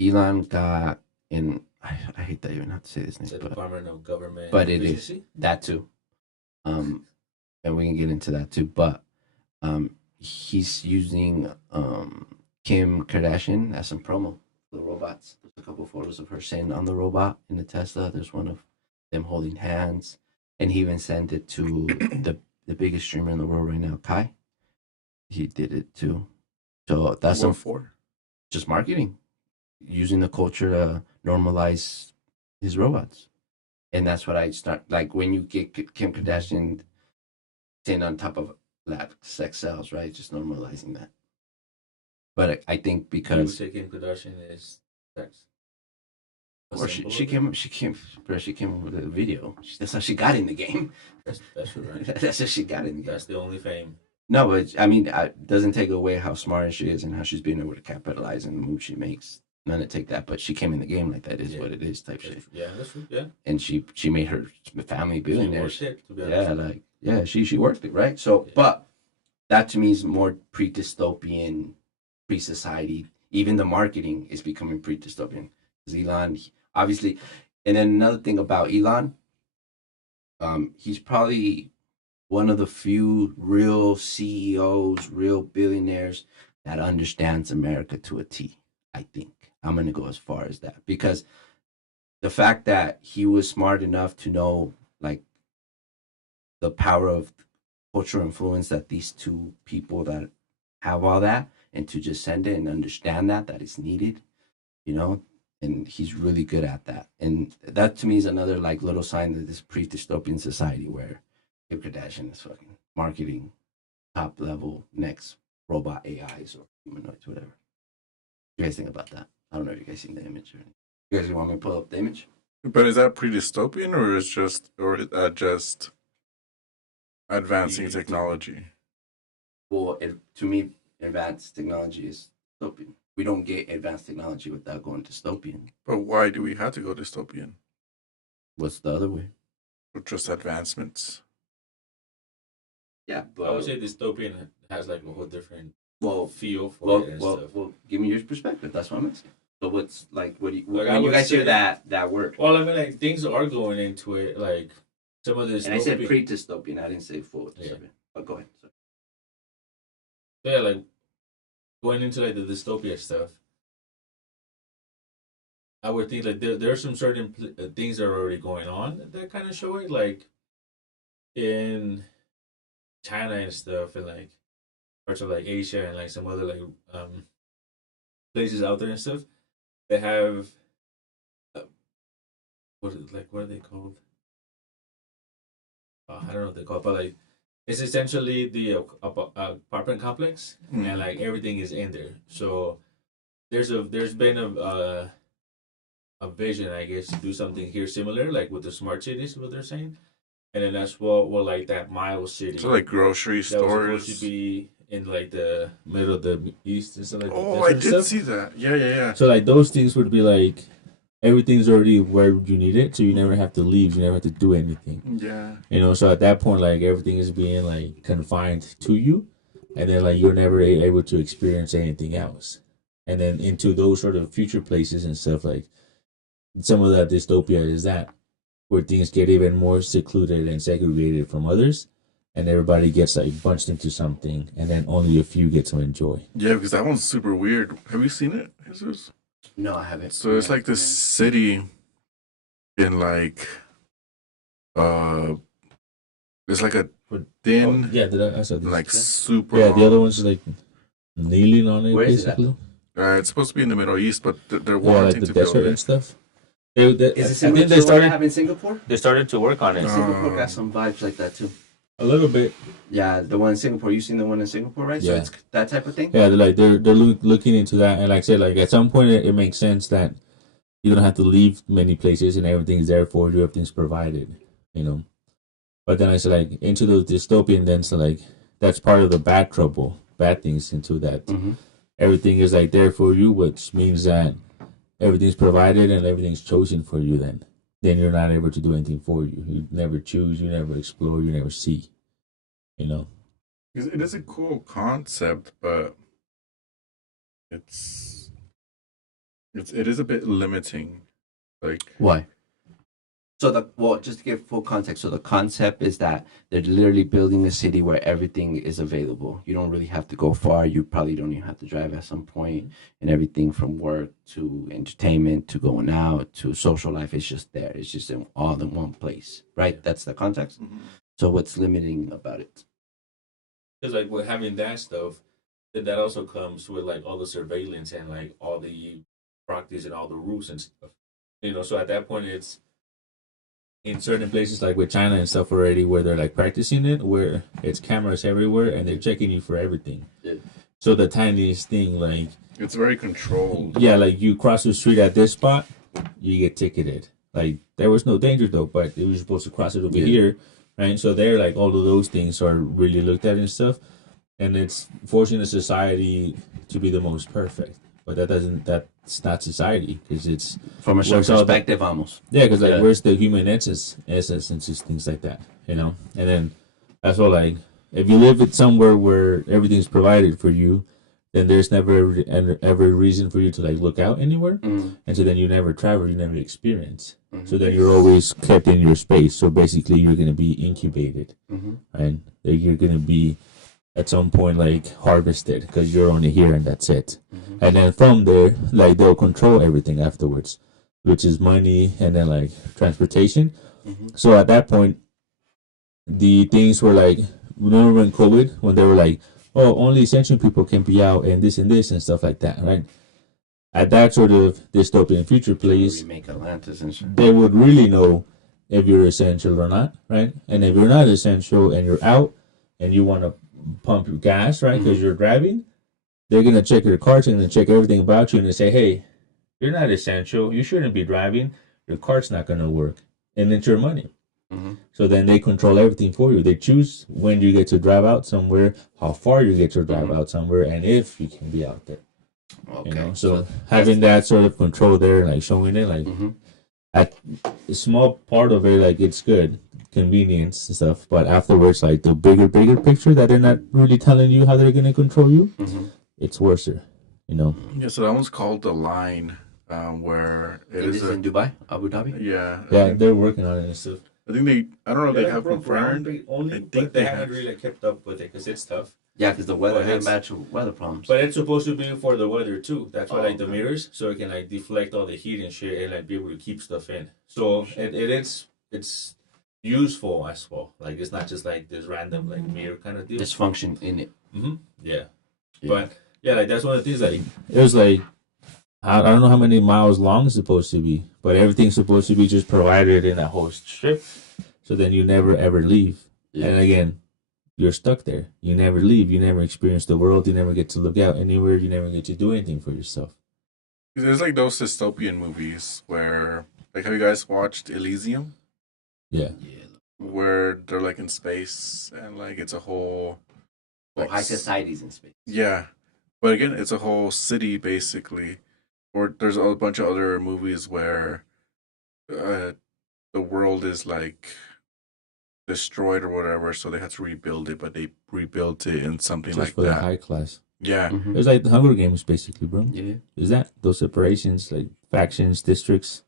Elon got in. I hate that I even have to say this name, The but Department of Government. but it is Efficiency? that too. And we can get into that too. But he's using Kim Kardashian as some promo for the robots. There's a couple photos of her sitting on the robot in the Tesla. There's one of them holding hands, and he even sent it to the biggest streamer in the world right now, Kai. He did it too. So that's What for? just marketing, using the culture to normalize his robots. And that's what I start like when you get Kim Kardashian sitting on top of lab sex cells, right? Just normalizing that. But I think You because say Kim Kardashian is sex. A or symbol she of it? came up with a video. That's how she got in the game. That's right. That's how she got in the game. That's the only fame. No, but I mean, it doesn't take away how smart she is and how she's being able to capitalize on the moves she makes. None to take that, but she came in the game like that is Yeah. what it is type shit. Yeah, that's true. Yeah. And she made her family She billionaires. worked it, to be Yeah, honest. like she worked it, right? So, Yeah. but that to me is more pre-dystopian, pre-society. Even the marketing is becoming pre-dystopian. Because Elon, obviously, and then another thing about Elon, he's probably one of the few real CEOs, real billionaires that understands America to a T. I think I'm gonna go as far as that because the fact that he was smart enough to know like the power of cultural influence that these two people that have all that and to just send it and understand that it's needed, and he's really good at that. And that to me is another like little sign that this pre-dystopian society where Kim Kardashian is fucking marketing top level next robot AIs or humanoids, whatever. What do you guys think about that? I don't know if you guys seen the image or anything. You guys want me to pull up the image? But is that pre-dystopian or is that just advancing technology? Well, to me, advanced technology is dystopian. We don't get advanced technology without going dystopian. But why do we have to go dystopian? What's the other way? Or just advancements? Yeah, I would say dystopian has like a whole different well, feel for it and stuff. well, give me your perspective. That's what I'm asking. So what's like? What do you Like, I when you would guys hear say- that word? Well, I mean, like things are going into it. Like some of this. And I said pre-dystopian. I didn't say full dystopian. Yeah. But go ahead. Sorry. Yeah, like going into like the dystopia stuff. I would think like there are some certain things that are already going on that kind of show it, like in China and stuff, and like parts of like Asia and like some other like places out there and stuff. They have what are they called? I don't know what they're called, but like it's essentially the apartment complex, and like everything is in there. So there's been a vision, I guess, to do something here similar, like with the smart cities, what they're saying. And then that's what like that Miles city So like grocery that was supposed to stores. be in like the middle of the east and stuff like that. Oh, That I sort of did stuff. see that. Yeah, yeah, yeah. So like those things would be like everything's already where you need it, so you never have to leave, you never have to do anything. Yeah. You know, so at that point, like everything is being like confined to you, and then like you're never able to experience anything else. And then into those sort of future places and stuff, like some of that dystopia is that where things get even more secluded and segregated from others, and everybody gets like bunched into something, and then only a few get to enjoy. Yeah, because that one's super weird. Have you seen it, Jesus? No, I haven't. So it's like this city in like it's like a thin, Oh, yeah, I saw this. like super. Yeah, the other one's like kneeling on it. Where is it at, basically. It's supposed to be in the Middle East, but they're Yeah, like wanting the to build desert it. and stuff. Is it I similar think to they what they have started. in Singapore? They started to work on it Singapore got some vibes like that too. a little bit. Yeah, the one in Singapore. You seen the one in Singapore, right? So Yeah. it's that type of thing. Yeah, they're looking into that, and like I said, like at some point it makes sense that you don't have to leave many places and everything's there for you, everything's provided, you know. But then I said like into those dystopian, then so like that's part of the bad trouble, bad things into that. Mm-hmm. Everything is like there for you, which means that everything's provided and everything's chosen for you. Then you're not able to do anything for you. You never choose, you never explore, you never see. You know. It is a cool concept, but it is a bit limiting. Like Why? So just to give full context, so the concept is that they're literally building a city where everything is available. You don't really have to go far. You probably don't even have to drive at some point, and everything from work to entertainment to going out to social life is just there. It's just all in one place, right? That's the context. Mhm. So what's limiting about it? Because like with having that stuff, then that also comes with like all the surveillance and like all the practice and all the rules and stuff. You know, so at that point it's in certain places like with China and stuff already where they're like practicing it, where it's cameras everywhere and they're checking you for everything. Yeah. So the tiniest thing, like it's very controlled. yeah, like you cross the street at this spot, you get ticketed. Like there was no danger though, but it was supposed to cross it over here, right? So they're like all of those things are really looked at and stuff, and it's forcing the society to be the most perfect. But that's not society because it's From a certain Where's all the- perspective, almost. yeah, because like Yeah. where's the human essence and just things like that, you know? And then that's all like if you live it somewhere where everything's provided for you, then there's never ever reason for you to like look out anywhere, Mm. and so then you never travel, you never experience. Mhm. So then you're always kept in your space. So basically, you're gonna be incubated, Mm-hmm. and like, you're gonna be at some point like harvested because you're only here and that's it. Mm-hmm. And then from there, like they'll control everything afterwards, which is money and then like transportation. Mm-hmm. So at that point, the things were like, remember when COVID, when they were like, oh, only essential people can be out and this and stuff like that, right? At that sort of dystopian future place, Remake Atlantis and shit. they would really know if you're essential or not, right? And if you're not essential and you're out and you want to pump your gas, right, because you're driving, they're going to check your cards and check everything about you and they say, hey, you're not essential. You shouldn't be driving. Your card's not going to work. And it's your money. Mm-hmm. So then they control everything for you. They choose when you get to drive out somewhere, how far you get to drive out somewhere, and if you can be out there. Okay. You know, so having that sort of control there, like showing it, like Mm-hmm. at a small part of it, like it's good, convenience and stuff. But afterwards, like the bigger picture that they're not really telling you how they're gonna control you, Mm-hmm. it's worse. You know. Yeah, so that one's called The Line, where it It is is in Dubai, Abu Dhabi. yeah. Yeah, they're working on it and stuff. I think I don't know if they have confirmed. only, I think but they they haven't have. really kept up with it because it's tough. Yeah, because the weather But had it's- match weather problems. But it's supposed to be for the weather too. That's why Oh, like the okay. mirrors, so it can like deflect all the heat and shit, and like be able to keep stuff in. So it's useful as well. Like it's not just like this random like mirror kind of deal. Dysfunction in it. Yeah. Yeah. But yeah, like that's one of the things. Like it was like I don't know how many miles long it's supposed to be, but everything's supposed to be just provided in that whole strip. So then you never ever leave. Yeah. And again, you're stuck there. You never leave. You never experience the world. You never get to look out anywhere. You never get to do anything for yourself. There's like those dystopian movies where, like, have you guys watched Elysium? Yeah. Yeah. Where they're like in space and like it's a whole Well, like high societies in space. yeah, but again, it's a whole city basically. Or there's a bunch of other movies where uh, the world is like destroyed or whatever, so they had to rebuild it, but they rebuilt it in something Just like for the that. high class. Yeah, Mhm. It's like the Hunger Games, basically, bro. Yeah. Is that those separations, like factions, districts?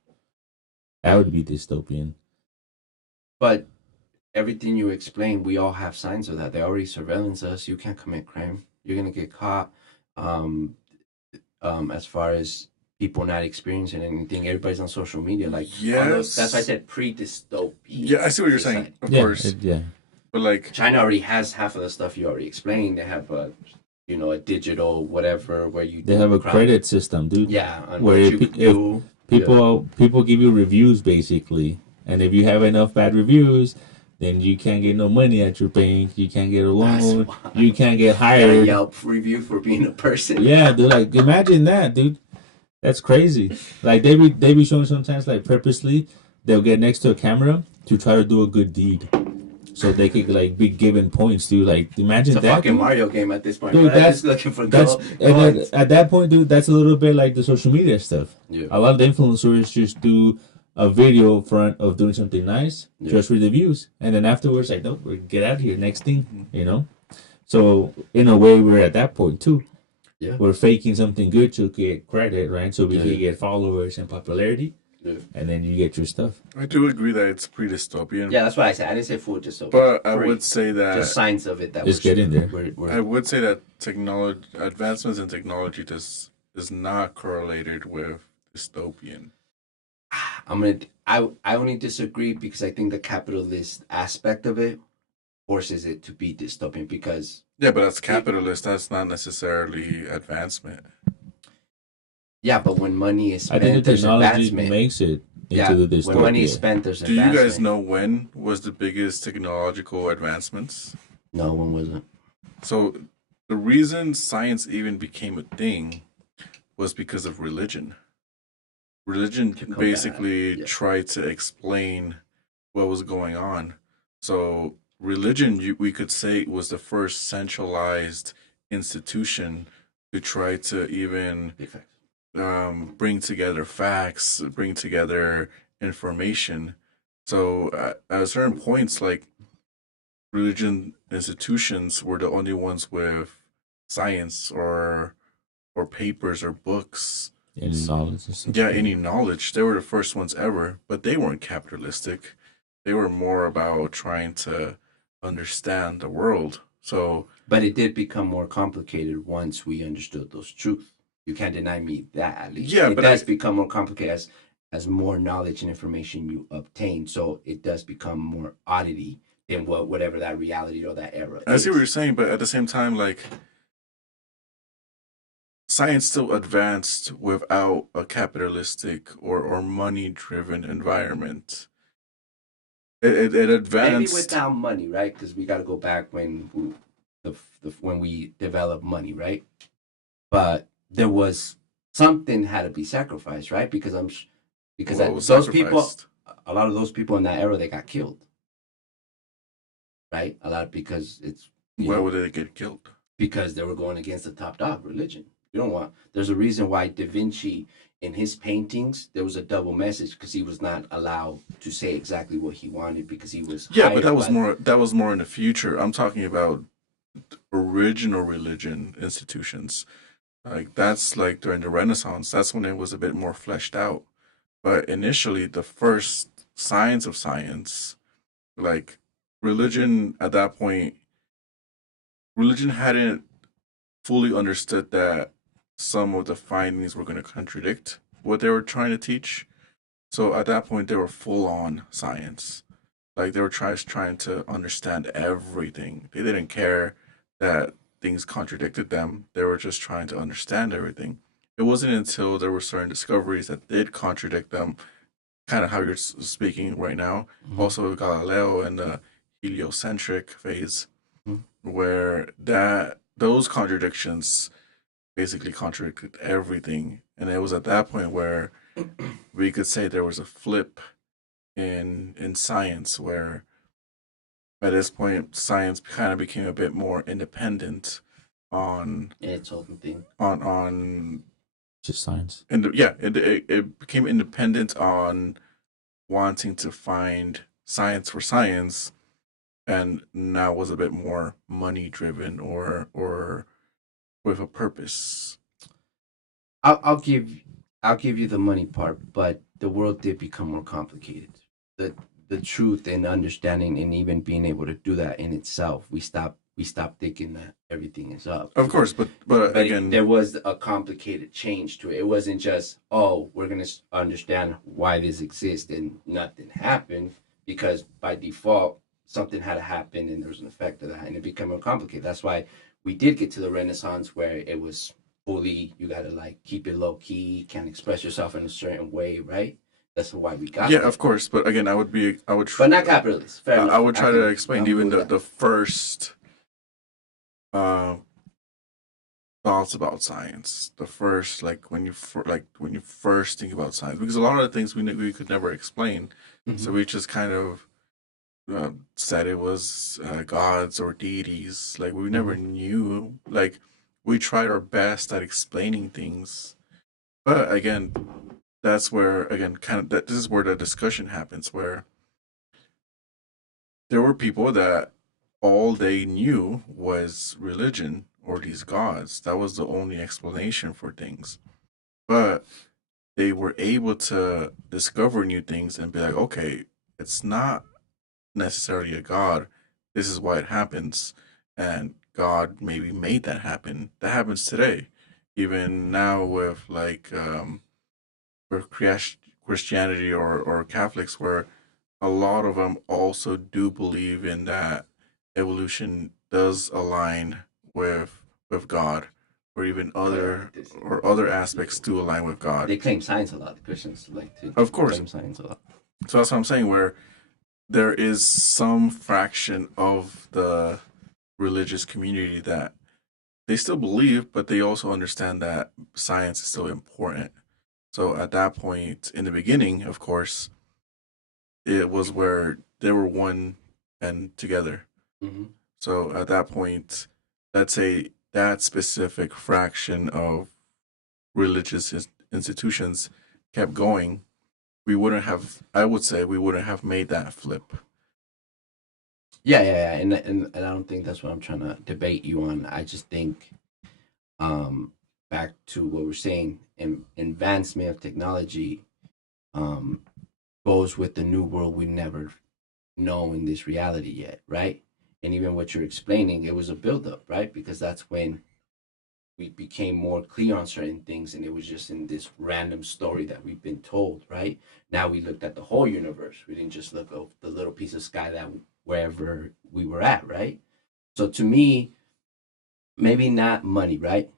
That would be dystopian. But everything you explained, we all have signs of that. They already surveillance us. You can't commit crime. You're gonna get caught. Um, as far as people not experiencing anything, everybody's on social media. Like all those, that's why I yes, said pre-dystopia. yeah. I see what you're saying, society. of Yeah, course, yeah. but like, China already has half of the stuff you already explained. They have a, a digital whatever where you They do have a crowd- credit system, dude. Yeah, on Where what you if do. people give you reviews, basically, and if you have enough bad reviews, then you can't get no money at your bank. You can't get a That's loan. why. You can't get Get a hired. Yelp review for being a person. Yeah, dude. Like, imagine that, dude. That's crazy. Like they be showing sometimes, like purposely, they'll get next to a camera to try to do a good deed, so they could like be given points, dude. Like, imagine It's a that, fucking dude. Mario game at this point. Dude, Dude, that's- just looking for That's gold. and then coins. at that point, dude, that's a little bit like the social media stuff. Yeah. A lot of the influencers just do a video front of doing something nice, Yeah. just for the views, and then afterwards, like, nope, we get out of here. Next thing, you know. So in a way, we're at that point too. Yeah. We're faking something good to get credit, right? So we Yeah. can get followers and popularity, Yeah. and then you get your stuff. I do agree that it's pre-dystopian. Yeah, that's what I said. I didn't say full dystopia. But I Pre. would say that Just signs of it that Just get in there. I would say that technology advancements in technology is not correlated with dystopian. I only disagree because I think the capitalist aspect of it forces it to be dystopian because Yeah, but that's capitalist. That's not necessarily advancement. yeah, but when money is I spent, think the there's technology advancement. makes it Yeah, into the when money is dystopia. spent, there's Do you advancement. guys know when was the biggest technological advancements? No one wasn't. So the reason science even became a thing was because of religion. Religion To combat, basically yeah. tried to explain what was going on. So religion, we could say, was the first centralized institution to try to even Big facts. bring together facts, bring together information. So at certain points, like religion institutions were the only ones with science or papers or books. Any knowledge and stuff. Yeah, any knowledge. They were the first ones ever, but they weren't capitalistic. They were more about trying to understand the world. So But it did become more complicated once we understood those truths. You can't deny me that at least. Yeah, it but does become more complicated as more knowledge and information you obtain. So it does become more oddity than whatever that reality or that era I is. see what you're saying, but at the same time, like science still advanced without a capitalistic or money driven environment. It advanced. Maybe without money, right? Because we got to go back when when we developed money, right? But there was something had to be sacrificed, right? Because What was those people, sacrificed? a lot of those people in that era, they got killed, right? A lot because it's you Why know, would they get killed? because they were going against the top dog religion. You don't want. There's a reason why Da Vinci in his paintings there was a double message because he was not allowed to say exactly what he wanted because he was Yeah, but hired that was by- more in the future. I'm talking about original religion institutions. Like that's like during the Renaissance. That's when it was a bit more fleshed out. But initially, the first signs of science, like religion at that point, religion hadn't fully understood that some of the findings were going to contradict what they were trying to teach. So at that point, they were full on science. Like they were trying to understand everything. They didn't care that things contradicted them. They were just trying to understand everything. It wasn't until there were certain discoveries that did contradict them, kind of how you're speaking right now. Mhm. Also, Galileo and the heliocentric phase, Mhm. where those contradictions basically contradicted everything, And it was at that point where we could say there was a flip in science, where by this point science kind of became a bit more independent on Yeah, its own thing. on Just science. and yeah, it became independent on wanting to find science for science, and now was a bit more money driven, or with a purpose. I'll, I'll give I'll give you the money part, but the world did become more complicated. The the truth and understanding and even being able to do that in itself, we stopped thinking that everything is up. Of course, but But again, there was a complicated change to it. It wasn't just, oh, we're gonna understand why this exists and nothing happened, because by default something had to happen and there was an effect of that, and it became more complicated. That's why we did get to the Renaissance, where it was fully, you gotta like keep it low key, can't express yourself in a certain way, right? That's why we got yeah, there. of course. But again, But not capitalist. Fair enough. I would try to can- explain I'm even with that. the first uh, thoughts about science. The first, like when you first think about science, because a lot of the things we could never explain, so Mhm. we just kind of said it was gods or deities. Like we never knew. Like we tried our best at explaining things, but again, that's where again kind of this is where the discussion happens, where there were people that all they knew was religion or these gods. That was the only explanation for things. But they were able to discover new things and be like, okay, it's not necessarily a god. This is why it happens. And God maybe made that happen. That happens today. Even now with like with Christianity or Catholics, where a lot of them also do believe in that evolution does align with God, or even other aspects do align with God. They claim science a lot. The Christians like to Of course. claim science a lot. So that's what I'm saying, where there is some fraction of the religious community that they still believe, but they also understand that science is still important. So at that point, in the beginning, of course, it was where they were one and together. Hmm. So at that point, let's say that specific fraction of religious institutions kept going, we wouldn't have, I would say, we wouldn't have made that flip. Yeah. And I don't think that's what I'm trying to debate you on. I just think, back to what we're saying, advancement of technology um, goes with the new world we never know in this reality yet, right? And even what you're explaining, it was a buildup, right? Because that's when we became more clear on certain things, and it was just in this random story that we've been told, right? Now we looked at the whole universe. We didn't just look at the little piece of sky that wherever we were at, right? So to me, maybe not money, right?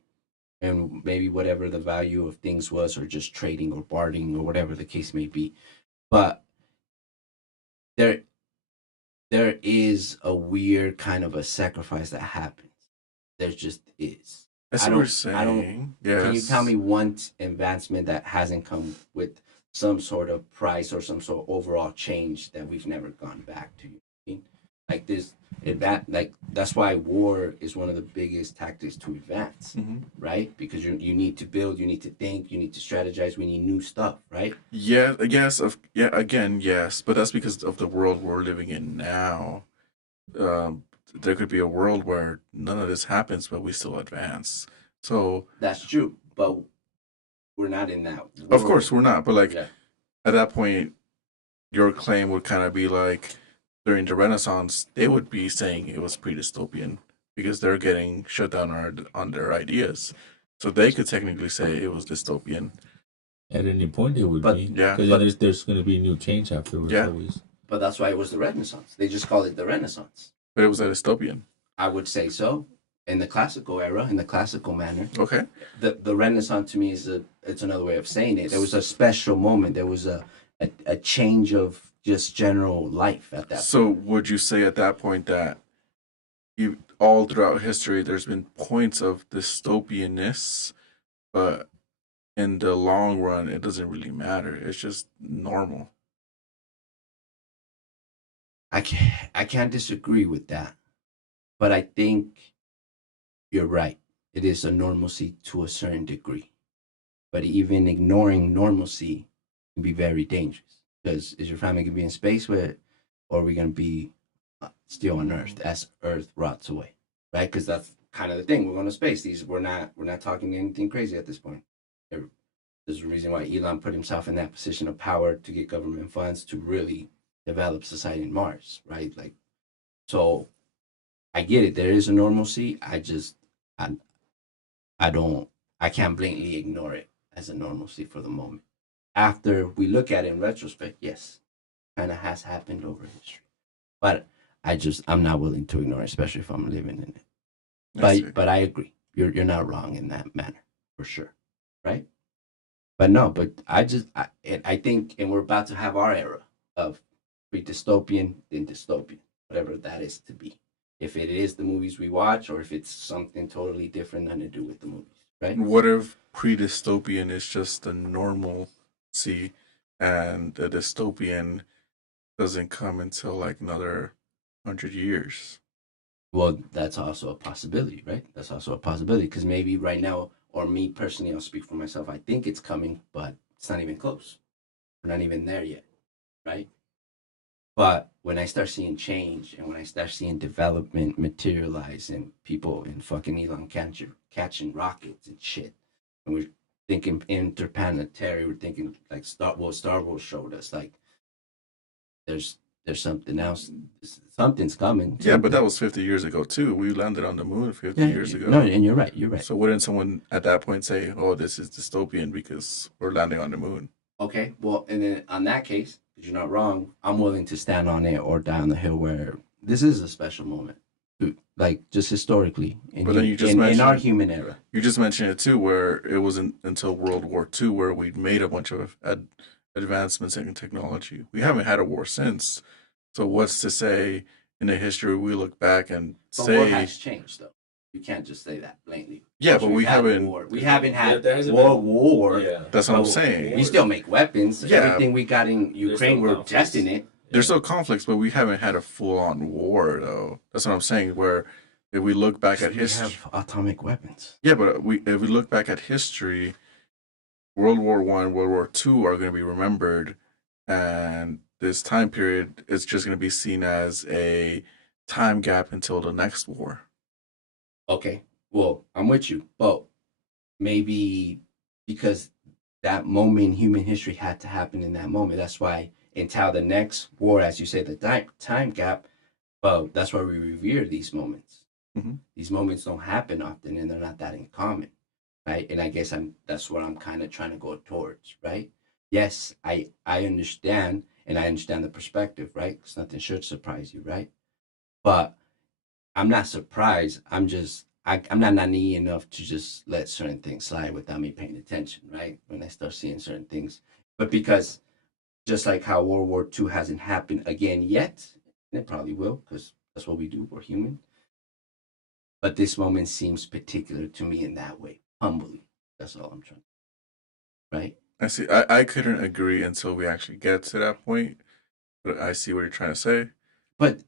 And maybe whatever the value of things was, or just trading or bartering or whatever the case may be. But there there is a weird kind of a sacrifice that happens. There just is. I see I what you're don't I don't saying. Yes. Can you tell me one advancement that hasn't come with some sort of price or some sort of overall change that we've never gone back to? You know? Like this, like that's why war is one of the biggest tactics to advance, Mhm. right? Because you need to build, you need to think, you need to strategize. We need new stuff, right? Yeah, yes, again, yes, but that's because of the world we're living in now. There could be a world where none of this happens, but we still advance. So, That's true, but we're not in that of course, world. we're not, but like Yeah. at that point, your claim would kind of be like during the Renaissance, they would be saying it was pre-dystopian because they're getting shut down on their ideas. So they could technically say it was dystopian. At any point, it would But- be. Yeah. Because but- there's going to be new change afterwards, Yeah. always. But that's why it was the Renaissance. They just call it the Renaissance. But it was a dystopian. I would say so. In the classical era, in the classical manner, Okay. the Renaissance to me it's another way of saying it. There was a special moment. There was a change of just general life at that. So would you say at that point that you all throughout history there's been points of dystopianness, but in the long run, it doesn't really matter. It's just normal. I can't disagree with that, but I think you're right. It is a normalcy to a certain degree, but even ignoring normalcy can be very dangerous. Because is your family gonna be in space with, or are we gonna be still on Earth as Earth rots away, right? Because that's kind of the thing. We're going to space. We're not talking anything crazy at this point. There's a reason why Elon put himself in that position of power to get government funds to really develop society in Mars, right? Like, so I get it. There is a normalcy. I I don't I can't blatantly ignore it as a normalcy for the moment. After we look at it in retrospect, yes, kind of has happened over history, but I'm not willing to ignore it, especially if I'm living in it. I see. But I agree. You're not wrong in that manner for sure, right? But no, but I think, and we're about to have our era of pre-dystopian, then dystopian, whatever that is to be. If it is the movies we watch, or if it's something totally different than to do with the movies, right? What if pre-dystopian is just the normalcy, and the dystopian doesn't come until like another 100 years? Well, that's also a possibility, right? That's also a possibility because maybe right now, or me personally, I'll speak for myself. I think it's coming, but it's not even close. We're not even there yet, right? But when I start seeing change and when I start seeing development materialize and people in fucking Elon catching rockets and shit, and we're thinking interplanetary, we're thinking like Star Wars showed us, like there's something else, something's coming. Yeah, but that was 50 years ago too. We landed on the moon 50 Yeah, years ago. no, and you're right. You're right. So wouldn't someone at that point say, "Oh, this is dystopian because we're landing on the moon"? Okay, well, and then on that case, because you're not wrong, I'm willing to stand on it or die on the hill where this is a special moment, like just historically But then you just in our mentioned human era. you just mentioned it too, where it wasn't until World War II where we'd made a bunch of advancements in technology. We haven't had a war since. So what's to say in the history we look back and But war say, has changed, though. You can't just say that blatantly. yeah, Of course, but we we've had haven't. war. We haven't had there hasn't war. Yeah. That's what I'm But saying. We still make weapons. Yeah. Everything we got in Ukraine, still we're conflicts. testing it. There's still conflicts, but we haven't had a full-on war, though. That's what I'm saying. Where if we look back at We history, have atomic weapons. yeah, but if we look back at history, World War One, World War Two are going to be remembered, and this time period is just going to be seen as a time gap until the next war. Okay, well, I'm with you, but maybe because that moment in human history had to happen in that moment. That's why until the next war, as you say, the time gap. Well, that's why we revere these moments. Mhm. These moments don't happen often, and they're not that uncommon, right? And I guess that's what I'm kind of trying to go towards, right? Yes, I understand, and I understand the perspective, right? Because nothing should surprise you, right? But I'm not surprised. I'm not naive enough to just let certain things slide without me paying attention, right? When I start seeing certain things. But because just like how World War II hasn't happened again yet, and it probably will, because that's what we do, we're human. But this moment seems particular to me in that way, humbly. That's all I'm trying, right? I see. I couldn't agree until we actually get to that point, but I see what you're trying to say. But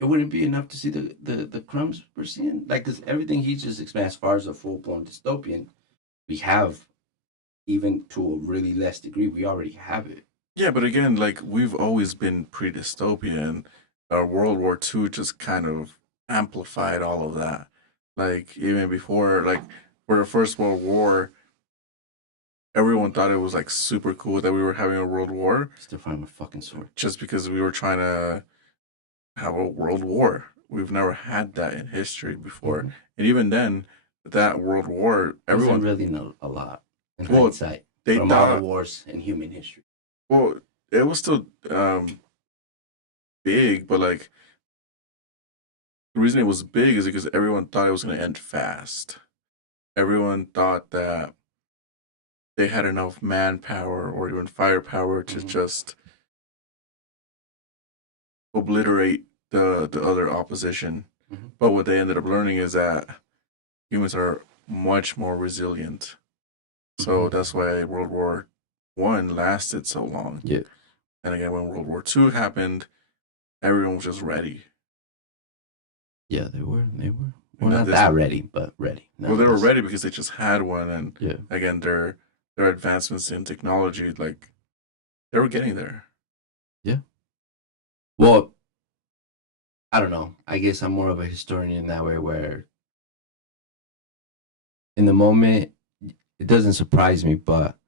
it wouldn't be enough to see the crumbs we're seeing. Like, because everything he just explained as far as a full blown dystopian, we have, even to a really less degree, we already have it. Yeah, but again, like we've always been pre-dystopian. World War II just kind of amplified all of that. Like even before, like for the First World War, everyone thought it was like super cool that we were having a world war Still find my fucking sword. just because we were trying to have a world war. We've never had that in history before, Mhm. and even then, that world war, everyone, Wasn't really know a lot in well, hindsight they from all the thought, wars in human history. well, it was still big, but like the reason it was big is because everyone thought it was going to end fast. Everyone thought that they had enough manpower or even firepower to Mhm. just obliterate the other opposition. Mhm. But what they ended up learning is that humans are much more resilient. So that's why World War One lasted so long. Yeah. And again, when World War Two happened, everyone was just ready. Yeah, they were. Well, And not that ready, but ready. Well, they were nonetheless. ready because they just had one, and Yeah. again, their advancements in technology, like they were getting there. Well, I don't know. I guess I'm more of a historian in that way, where in the moment, it doesn't surprise me, but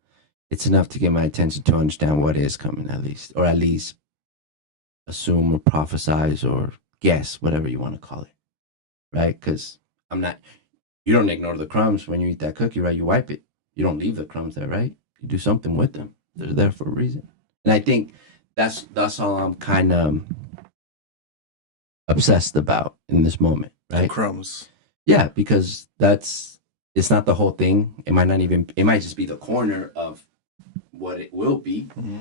it's enough to get my attention to understand what is coming, at least, or at least assume or prophesize or guess, whatever you want to call it, right? Because I'm not. You don't ignore the crumbs when you eat that cookie, right? You wipe it. You don't leave the crumbs there, right? You do something with them. They're there for a reason. And I think that's all I'm kind of obsessed about in this moment, The right? crumbs. Yeah, because it's not the whole thing. It might just be the corner of what it will be, Mm-hmm.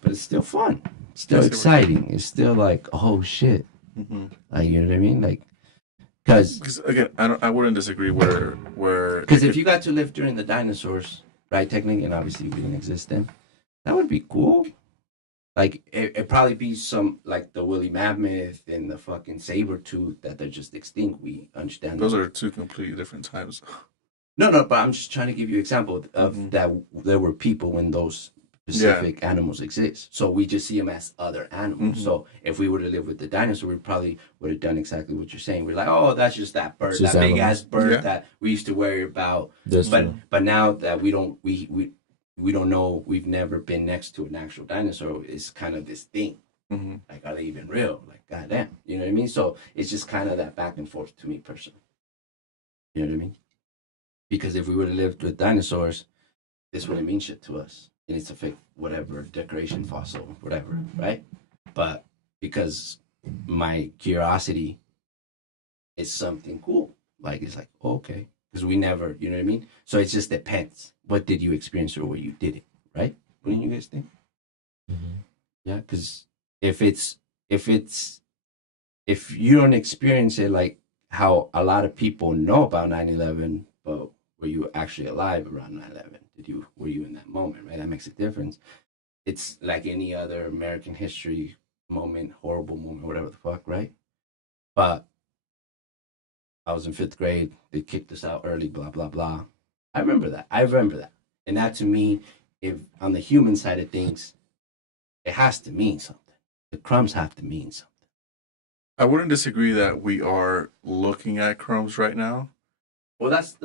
but it's still fun. It's still Yes, exciting. It's still like, oh shit. Mm-hmm. Like, you know what I mean? Like, because again, I wouldn't disagree where if you got to live during the dinosaurs, right? Technically, and obviously we didn't exist then, that would be cool. Like, it'd probably be some, like the woolly mammoth and the fucking saber tooth that they're just extinct. We understand those that. are two completely different times. No, but I'm just trying to give you an example of that there were people when those specific animals exist. So we just see them as other animals. So if we were to live with the dinosaur, we probably would have done exactly what you're saying. We're like, oh, that's just that bird, that big ass bird that we used to worry about. But now that we don't know, we've never been next to an actual dinosaur. It's kind of this thing. Mm-hmm. Like, are they even real? Like, goddamn, you know what I mean? So it's just kind of that back and forth to me personally. You know what I mean? Because if we would have lived with dinosaurs, this wouldn't mean shit to us. And it's a fake, whatever, decoration fossil, whatever, right? But because my curiosity is something cool, like, it's like, oh, okay. Because we never, you know what I mean? So it just depends. What did you experience or what you did it, right? Wouldn't you guys think? Mm-hmm. Yeah, because if you don't experience it like how a lot of people know about 9/11, but were you actually alive around 9/11? Were you in that moment, right? That makes a difference. It's like any other American history moment, horrible moment, whatever the fuck, right? But I was in 5th grade. They kicked us out early, blah, blah, blah. I remember that. And that to me, if on the human side of things, it has to mean something. The crumbs have to mean something. I wouldn't disagree that we are looking at crumbs right now. Well, that's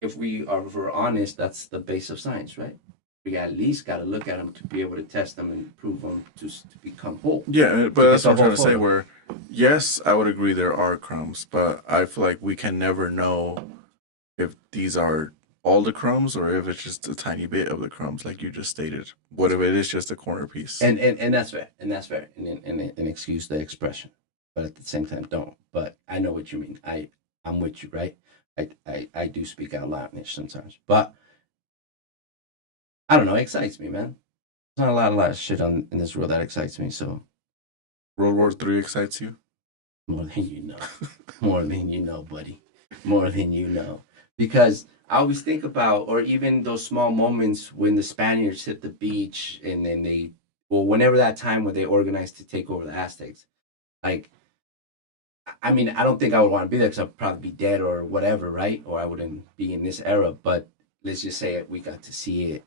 if we're honest, that's the base of science, right? We at least got to look at them to be able to test them and prove them to become whole. Yeah, but that's what I'm trying to say. Where, yes, I would agree there are crumbs, but I feel like we can never know if these are all the crumbs or if it's just a tiny bit of the crumbs, like you just stated. What if it is just a corner piece? And that's fair, and excuse the expression, but at the same time, don't. But I know what you mean. I'm with you, right? I do speak out loudnish sometimes, but I don't know. It excites me, man. There's not a lot of shit in this world that excites me. So World War III excites you? more than you know, more than you know, buddy, more than you know. Because I always think about, or even those small moments when the Spaniards hit the beach, and then whenever that time when they organized to take over the Aztecs, like, I mean, I don't think I would want to be there because I'd probably be dead or whatever, right? Or I wouldn't be in this era. But let's just say we got to see it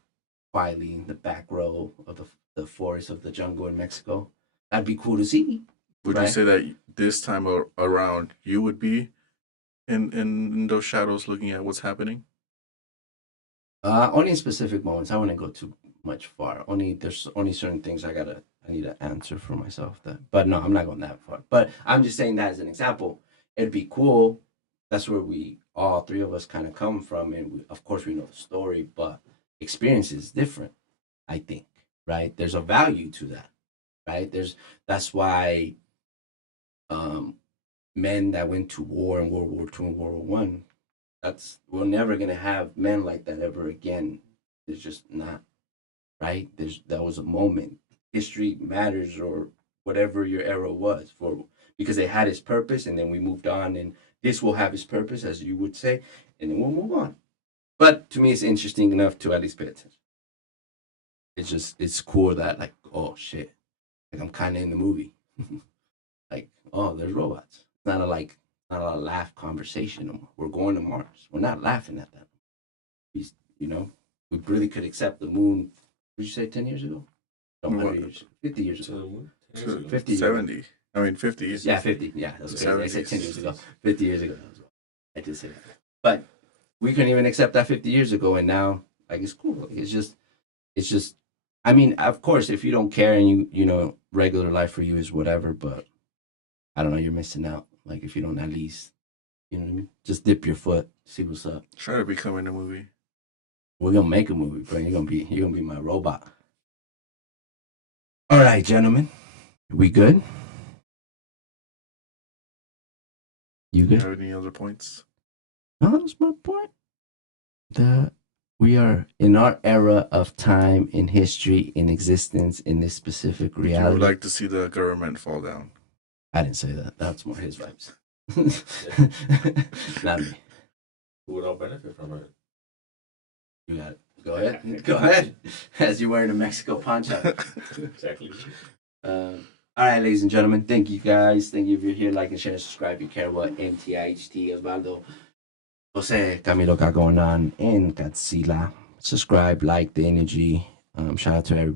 quietly in the back row of the forest of the jungle in Mexico. That'd be cool to see. Would you say that this time around you would be in those shadows looking at what's happening? Only in specific moments. I wouldn't go too much far. There's only certain things I need to answer for myself. But no, I'm not going that far. But I'm just saying that as an example. It'd be cool. That's where all three of us kind of come from, and of course we know the story, but experience is different. I think, right? There's a value to that, right? That's why men that went to war in World War II and World War One, we're never gonna have men like that ever again. There's just not, right? That was a moment. History matters, or whatever your era was, because it had its purpose, and then we moved on, and this will have its purpose, as you would say, and then we'll move on. But to me, it's interesting enough to at least pay attention. It's cool that like, oh shit, like I'm kind of in the movie. Like, oh, there's robots. It's not a laugh conversation no more. We're going to Mars. We're not laughing at that. We, we really could accept the moon. What did you say 10 years ago? No, 100 years. 50 years ago. 50 70. I mean, 50 years. Yeah, 50. Yeah, that's crazy. I said 10 years ago. 50 years ago. I did say that. But we couldn't even accept that 50 years ago, and now, like, it's cool. It's just. I mean, of course, if you don't care and regular life for you is whatever, but I don't know, you're missing out. Like, if you don't at least, you know what I mean? Just dip your foot, see what's up. Try to become in a movie. We're gonna make a movie, bro. You're gonna be my robot. All right, gentlemen, we good? You You good? have any other points? No, that's my point. We are in our era of time, in history, in existence, in this specific You reality. would like to see the government fall down. I didn't say that. That's more his vibes. Not me. Who would all benefit from it? You got it. Go ahead. Go ahead. As you're wearing a Mexico poncho. Exactly. All right, ladies and gentlemen. Thank you guys. Thank you if you're here. Like and share and subscribe. You care what MTIHT, Osvaldo, Jose, Camilo got going on in Godzilla. Subscribe, like the energy. Shout out to everybody.